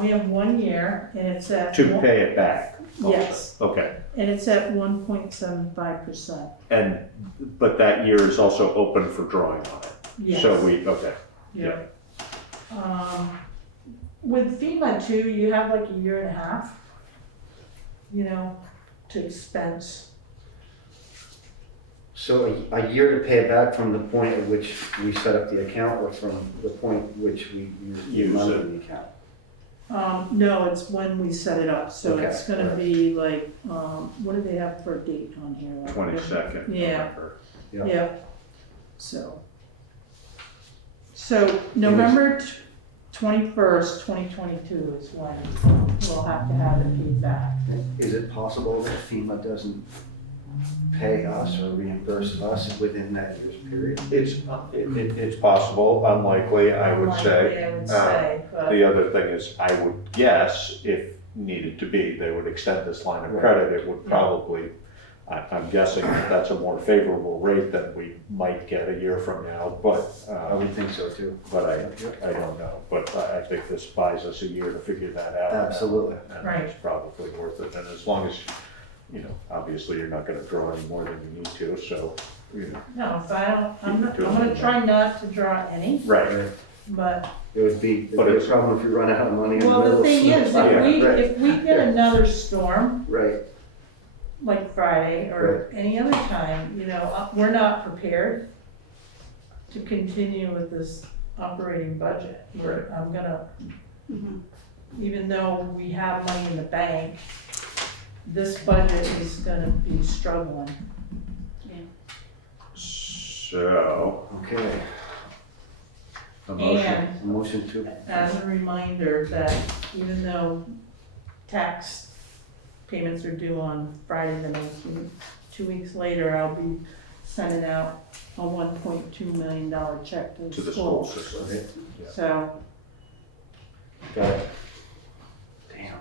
We have 1 year and it's at. To pay it back? also. Yes, Okay. and it's at 1.75%. And, but that year is also open for drawing on it? Yes. So okay. Yeah. With FEMA too, you have like a year and a half, you know, to expense. So a year to pay it back from the point at which we set up the account or from the point at which we use the Use money it. in the account? No, it's when we set it up, so Okay, it's gonna alright. be like, what do they have for a date on here? Like, 22nd Yeah. November. Yeah. Yeah, so. So November 21st, 2022 is when we'll have to have it paid back. Is it possible that FEMA doesn't pay us or reimburse us within that year's period? It's possible, unlikely, I would say. Unlikely, I would say, but The other thing is, I would guess, if needed to be, they would extend this line of Right. credit. It would probably, I'm guessing that that's a more favorable rate than we might get a year from now, but, I would think so too. but I don't know. But I think this buys us a year to figure that out. Absolutely. And Right. it's probably worth it. And as long as, you know, obviously you're not gonna draw any more than you need to, so, you know. no, if I don't, I'm Keep it to gonna it. try not to draw any, Right. but, It would be, But it'd be it's- a problem if you run out of money in the well, middle the of thing is, snow. if we get another storm, Right, like Friday or any other time, you know, we're not prepared to continue with this operating budget. I'm gonna, Mhm. even though we have money in the bank, this budget is gonna be struggling. So, okay. a motion. And A motion to, as a reminder that even though tax payments are due on Friday the 19th, 2 weeks later, I'll be sending out a $1.2 million check To to the the school school. system. okay, Yeah. So, got it. Damn.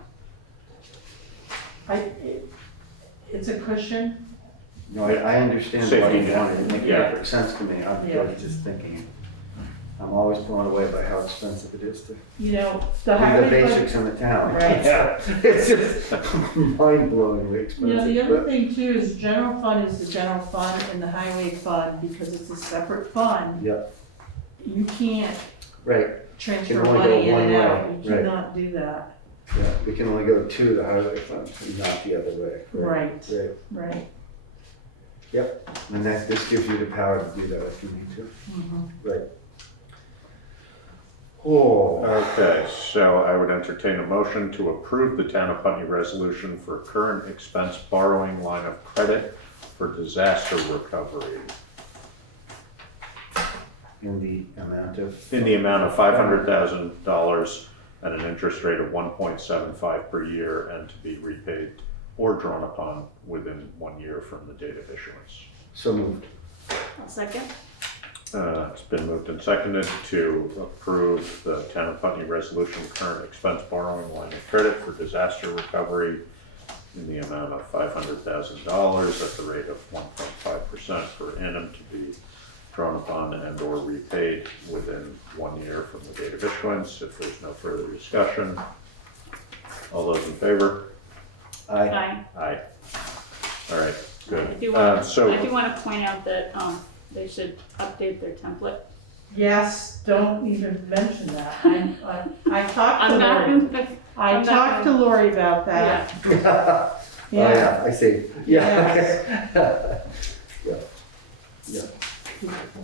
it's a cushion. No, I understand why Safety you net. want it, it makes Yeah. perfect sense to me, I'm Yeah. just thinking, I'm always blown away by how expensive it is to You know, the do the highway basics budget. in the town. Right. Yeah, it's just mind-blowingly expensive. You know, the other but- thing too is general fund is the general fund and the highway fund, because it's a separate fund. Yep, You can't right, transfer Can only go money in one and out. way, You right. cannot do that. yeah, we can only go to the highway fund, and not the other way. Right. Right, Right. and this gives you the power to do that if you need to, Mhm. right. Oh, Okay, so I would entertain a motion to approve the Town of Putney resolution for current expense borrowing line of credit for disaster recovery in the amount of. in the amount of $500,000 at an interest rate of 1.75 per year and to be repaid or drawn upon within 1 year from the date of issuance. So moved. I'll second. It's been moved and seconded to approve the Town of Putney resolution current expense borrowing line of credit for disaster recovery in the amount of $500,000 at the rate of 1.5% per annum to be drawn upon and or repaid within 1 year from the date of issuance. If there's no further discussion, all those in favor? Aye. Aye. Aye. All right, I good. do want So, to point out that, they should update their template. Yes, don't even mention that. I talked to I'm not Lori. gonna, I I'm not talked to gonna- Lori about that. Oh, yeah, I see, yeah, okay.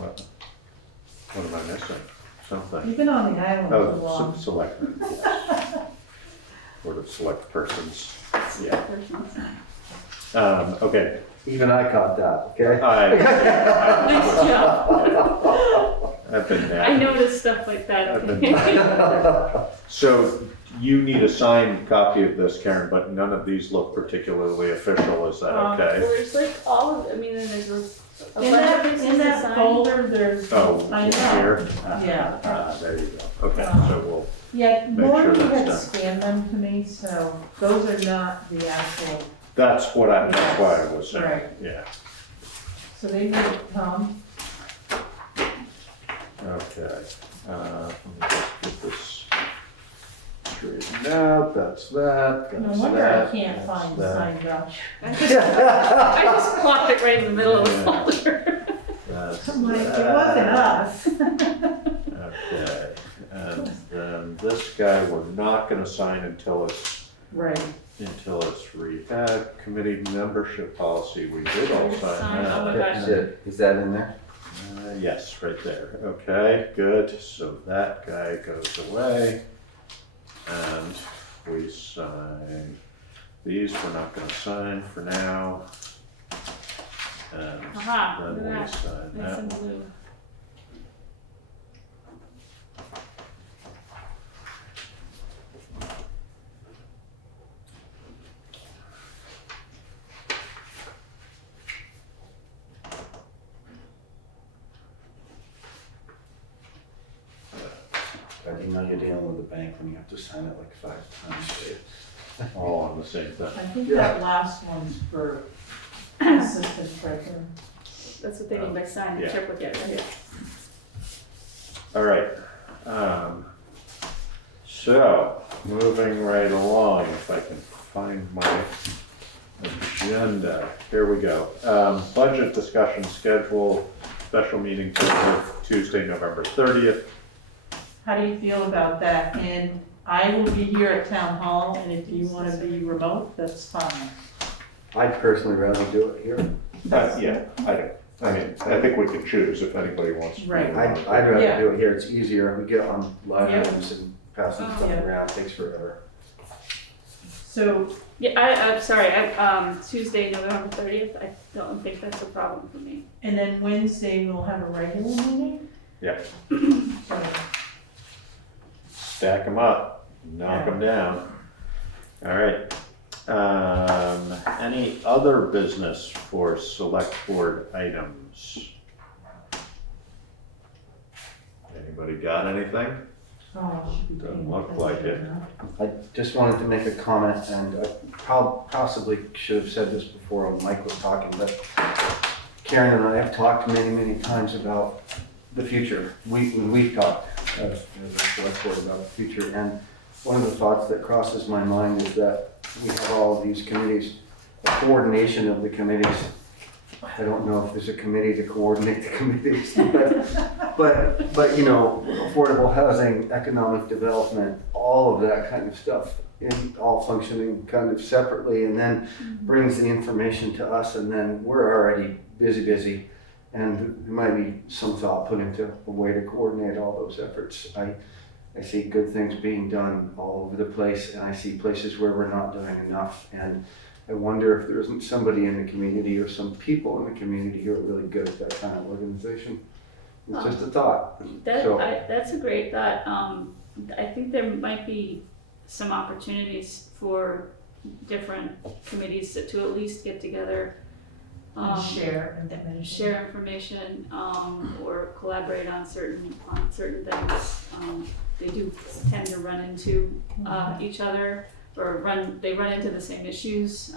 what am I missing? Something. You've been on the island too Oh, long. selectmen. yes. Board of select persons, yeah. Okay. Even I caught that, okay? Nice job. I've been there. I noticed stuff like that. I've been Okay. So you need a signed copy of this, Karen, but none of these look particularly official, is that okay? Well, there's like all of, I mean, there's a In bunch of that, things in to that sign. folder, there's, Oh, I know. here? Yeah. There you go. Okay, so we'll, Yeah, Make Lori sure that's had done. scanned them to me, so those are not the actual That's why I was saying, Right. yeah. So they will come. Okay, let me just get this straightened out, that's that, No that's wonder I that, can't that's find the that. sign, Josh. I just plopped it right in the middle of the Yeah. folder. That's I'm like, it that. wasn't us. Okay, and then this guy, we're not gonna sign until it's Right. read. Committee membership policy, we did all sign Sign, oh my that. gosh. Is that in there? Yes, right there. Okay, good. So that guy goes away. And we sign these. We're not going to sign for now. And Aha, then look we at that. sign Nice that and one. blue. I didn't know you're dealing with the bank when you have to sign it like 5 times. All on the same thing. I think that last one's for assistant treasurer. That's what they mean by sign the Yeah. triplicate right here. All right. So, moving right along, if I can find my agenda. Here we go. Budget discussion schedule, special meeting Tuesday, November 30th. How do you feel about that? And I will be here at town hall, and if you want to be remote, that's fine. I'd personally rather do it here. Yeah, I mean, I think we can choose if anybody wants to. Right. I'd rather Yeah. do it here. It's easier. We get on live Yep. items and passing Oh, stuff yeah. around. It takes forever. So, Yeah, I'm sorry, Tuesday, November 30th, I don't think that's a problem for me. and then Wednesday, we'll have a regular meeting? Yeah. So, Stack them up, knock them down. All right. Any other business for select board items? Anybody got anything? oh, it should be Doesn't paid. look like it. I just wanted to make a comment, and I possibly should have said this before when Mike was talking, but Karen and I have talked many, many times about the future. We've talked as a select board about the future, and one of the thoughts that crosses my mind is that we have all of these committees, the coordination of the committees. I don't know if there's a committee to coordinate the committees, but you know, affordable housing, economic development, all of that kind of stuff, in all functioning kind of separately, and then brings the information to us, and then we're already busy, and there might be some thought put into a way to coordinate all those efforts. I see good things being done all over the place, and I see places where we're not doing enough, and I wonder if there isn't somebody in the community or some people in the community who are really good at that kind of organization. It's just a thought. So- That's a great thought. I think there might be some opportunities for different committees to at least get together. And share information. Share information, or collaborate on certain things. They do tend to run into each other, or they run into the same issues.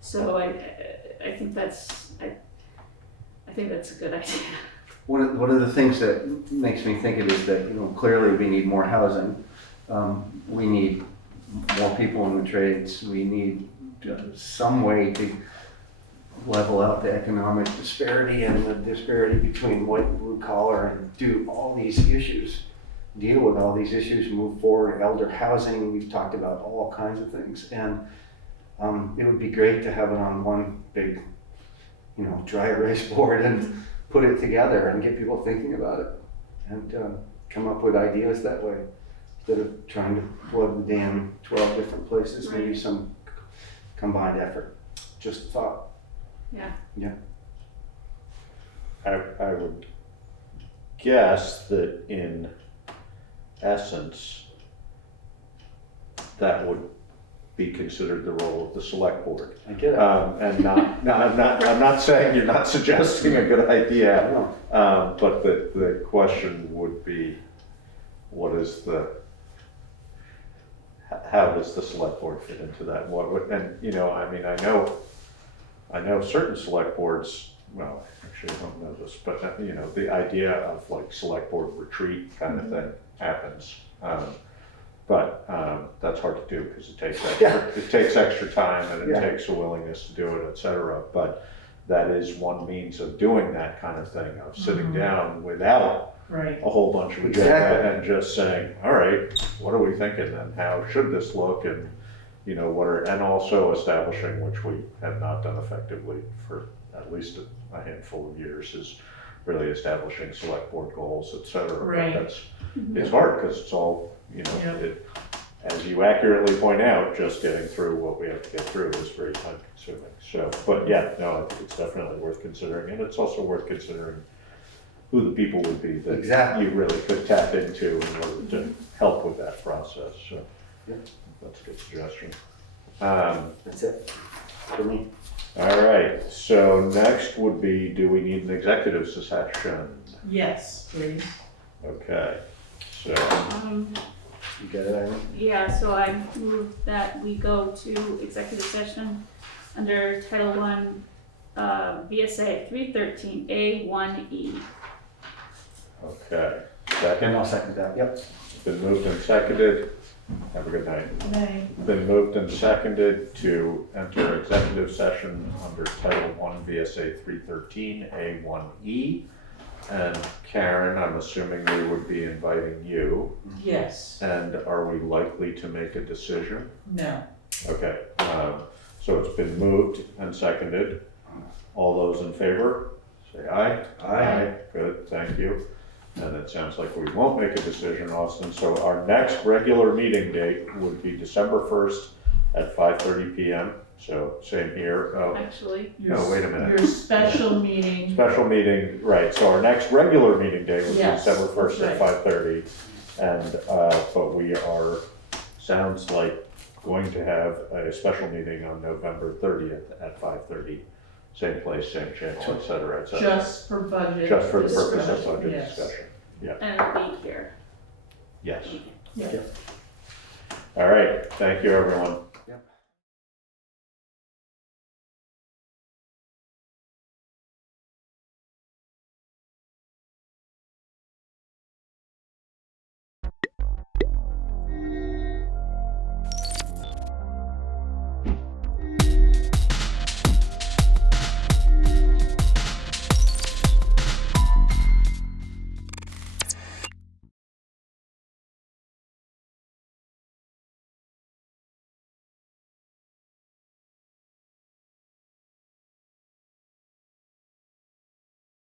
So I think that's a good idea. One of the things that makes me think of it is that, you know, clearly we need more housing. We need more people in the trades. We need some way to level out the economic disparity and the disparity between white and blue collar, and do all these issues, deal with all these issues, move forward. Elder housing, we've talked about all kinds of things, and it would be great to have it on one big, you know, dry erase board and put it together and get people thinking about it, and come up with ideas that way, instead of trying to plug the dam 12 different places. Maybe Right. some combined effort. Just a thought. Yeah. I would guess that in essence, that would be considered the role of the select board. I get it. And I'm not saying, you're not suggesting a good idea, but the question would be, what is the how does the select board fit into that? What would, and, you know, I mean, I know certain select boards, well, actually, I don't know this, but, you know, the idea of like select board retreat kind of thing happens. But that's hard to do because it takes extra time and it takes a willingness to do it, et cetera. But that is one means of doing that kind of thing, of sitting down without Right. a whole bunch of agenda and just saying, all right, what are we thinking and how should this look, and you know what are, and also establishing, which we have not done effectively for at least a handful of years, is really establishing select board goals, et cetera. Right. But it's hard because it's all, you know, as you accurately point out, just getting through what we have to get through is very time consuming. So, but yeah, no, I think it's definitely worth considering, and it's also worth considering who the people would be that you really could tap into in order to help with that process. So that's a good suggestion. That's it for me. All right, so next would be, do we need an executive session? Yes, please. Okay, so You get it, Eileen? Yeah, so I move that we go to executive session under Title I, VSA 313A1E. okay, And second, I'll second that, yep. been moved and seconded. Have a good night. Nay. Been moved and seconded to enter executive session under Title I VSA 313A1E. And Karen, I'm assuming we would be inviting you. Yes. And are we likely to make a decision? No. Okay, so it's been moved and seconded. All those in favor, say aye. Aye. Good, thank you. And it sounds like we won't make a decision, Austin. So our next regular meeting date would be December 1st at 5:30 PM. So same here. Actually, No, wait a minute. Your special meeting. Special meeting, right, so our next regular meeting day would be Yes, December 1st at right. 5:30. And, but we are, sounds like, going to have a special meeting on November 30th at 5:30. Same place, same channel, et cetera, et cetera. Just for budget. Just for the purpose of discussion, budget yes. discussion. Yeah, and it'll be here. yes. Yeah. All right, thank you, everyone.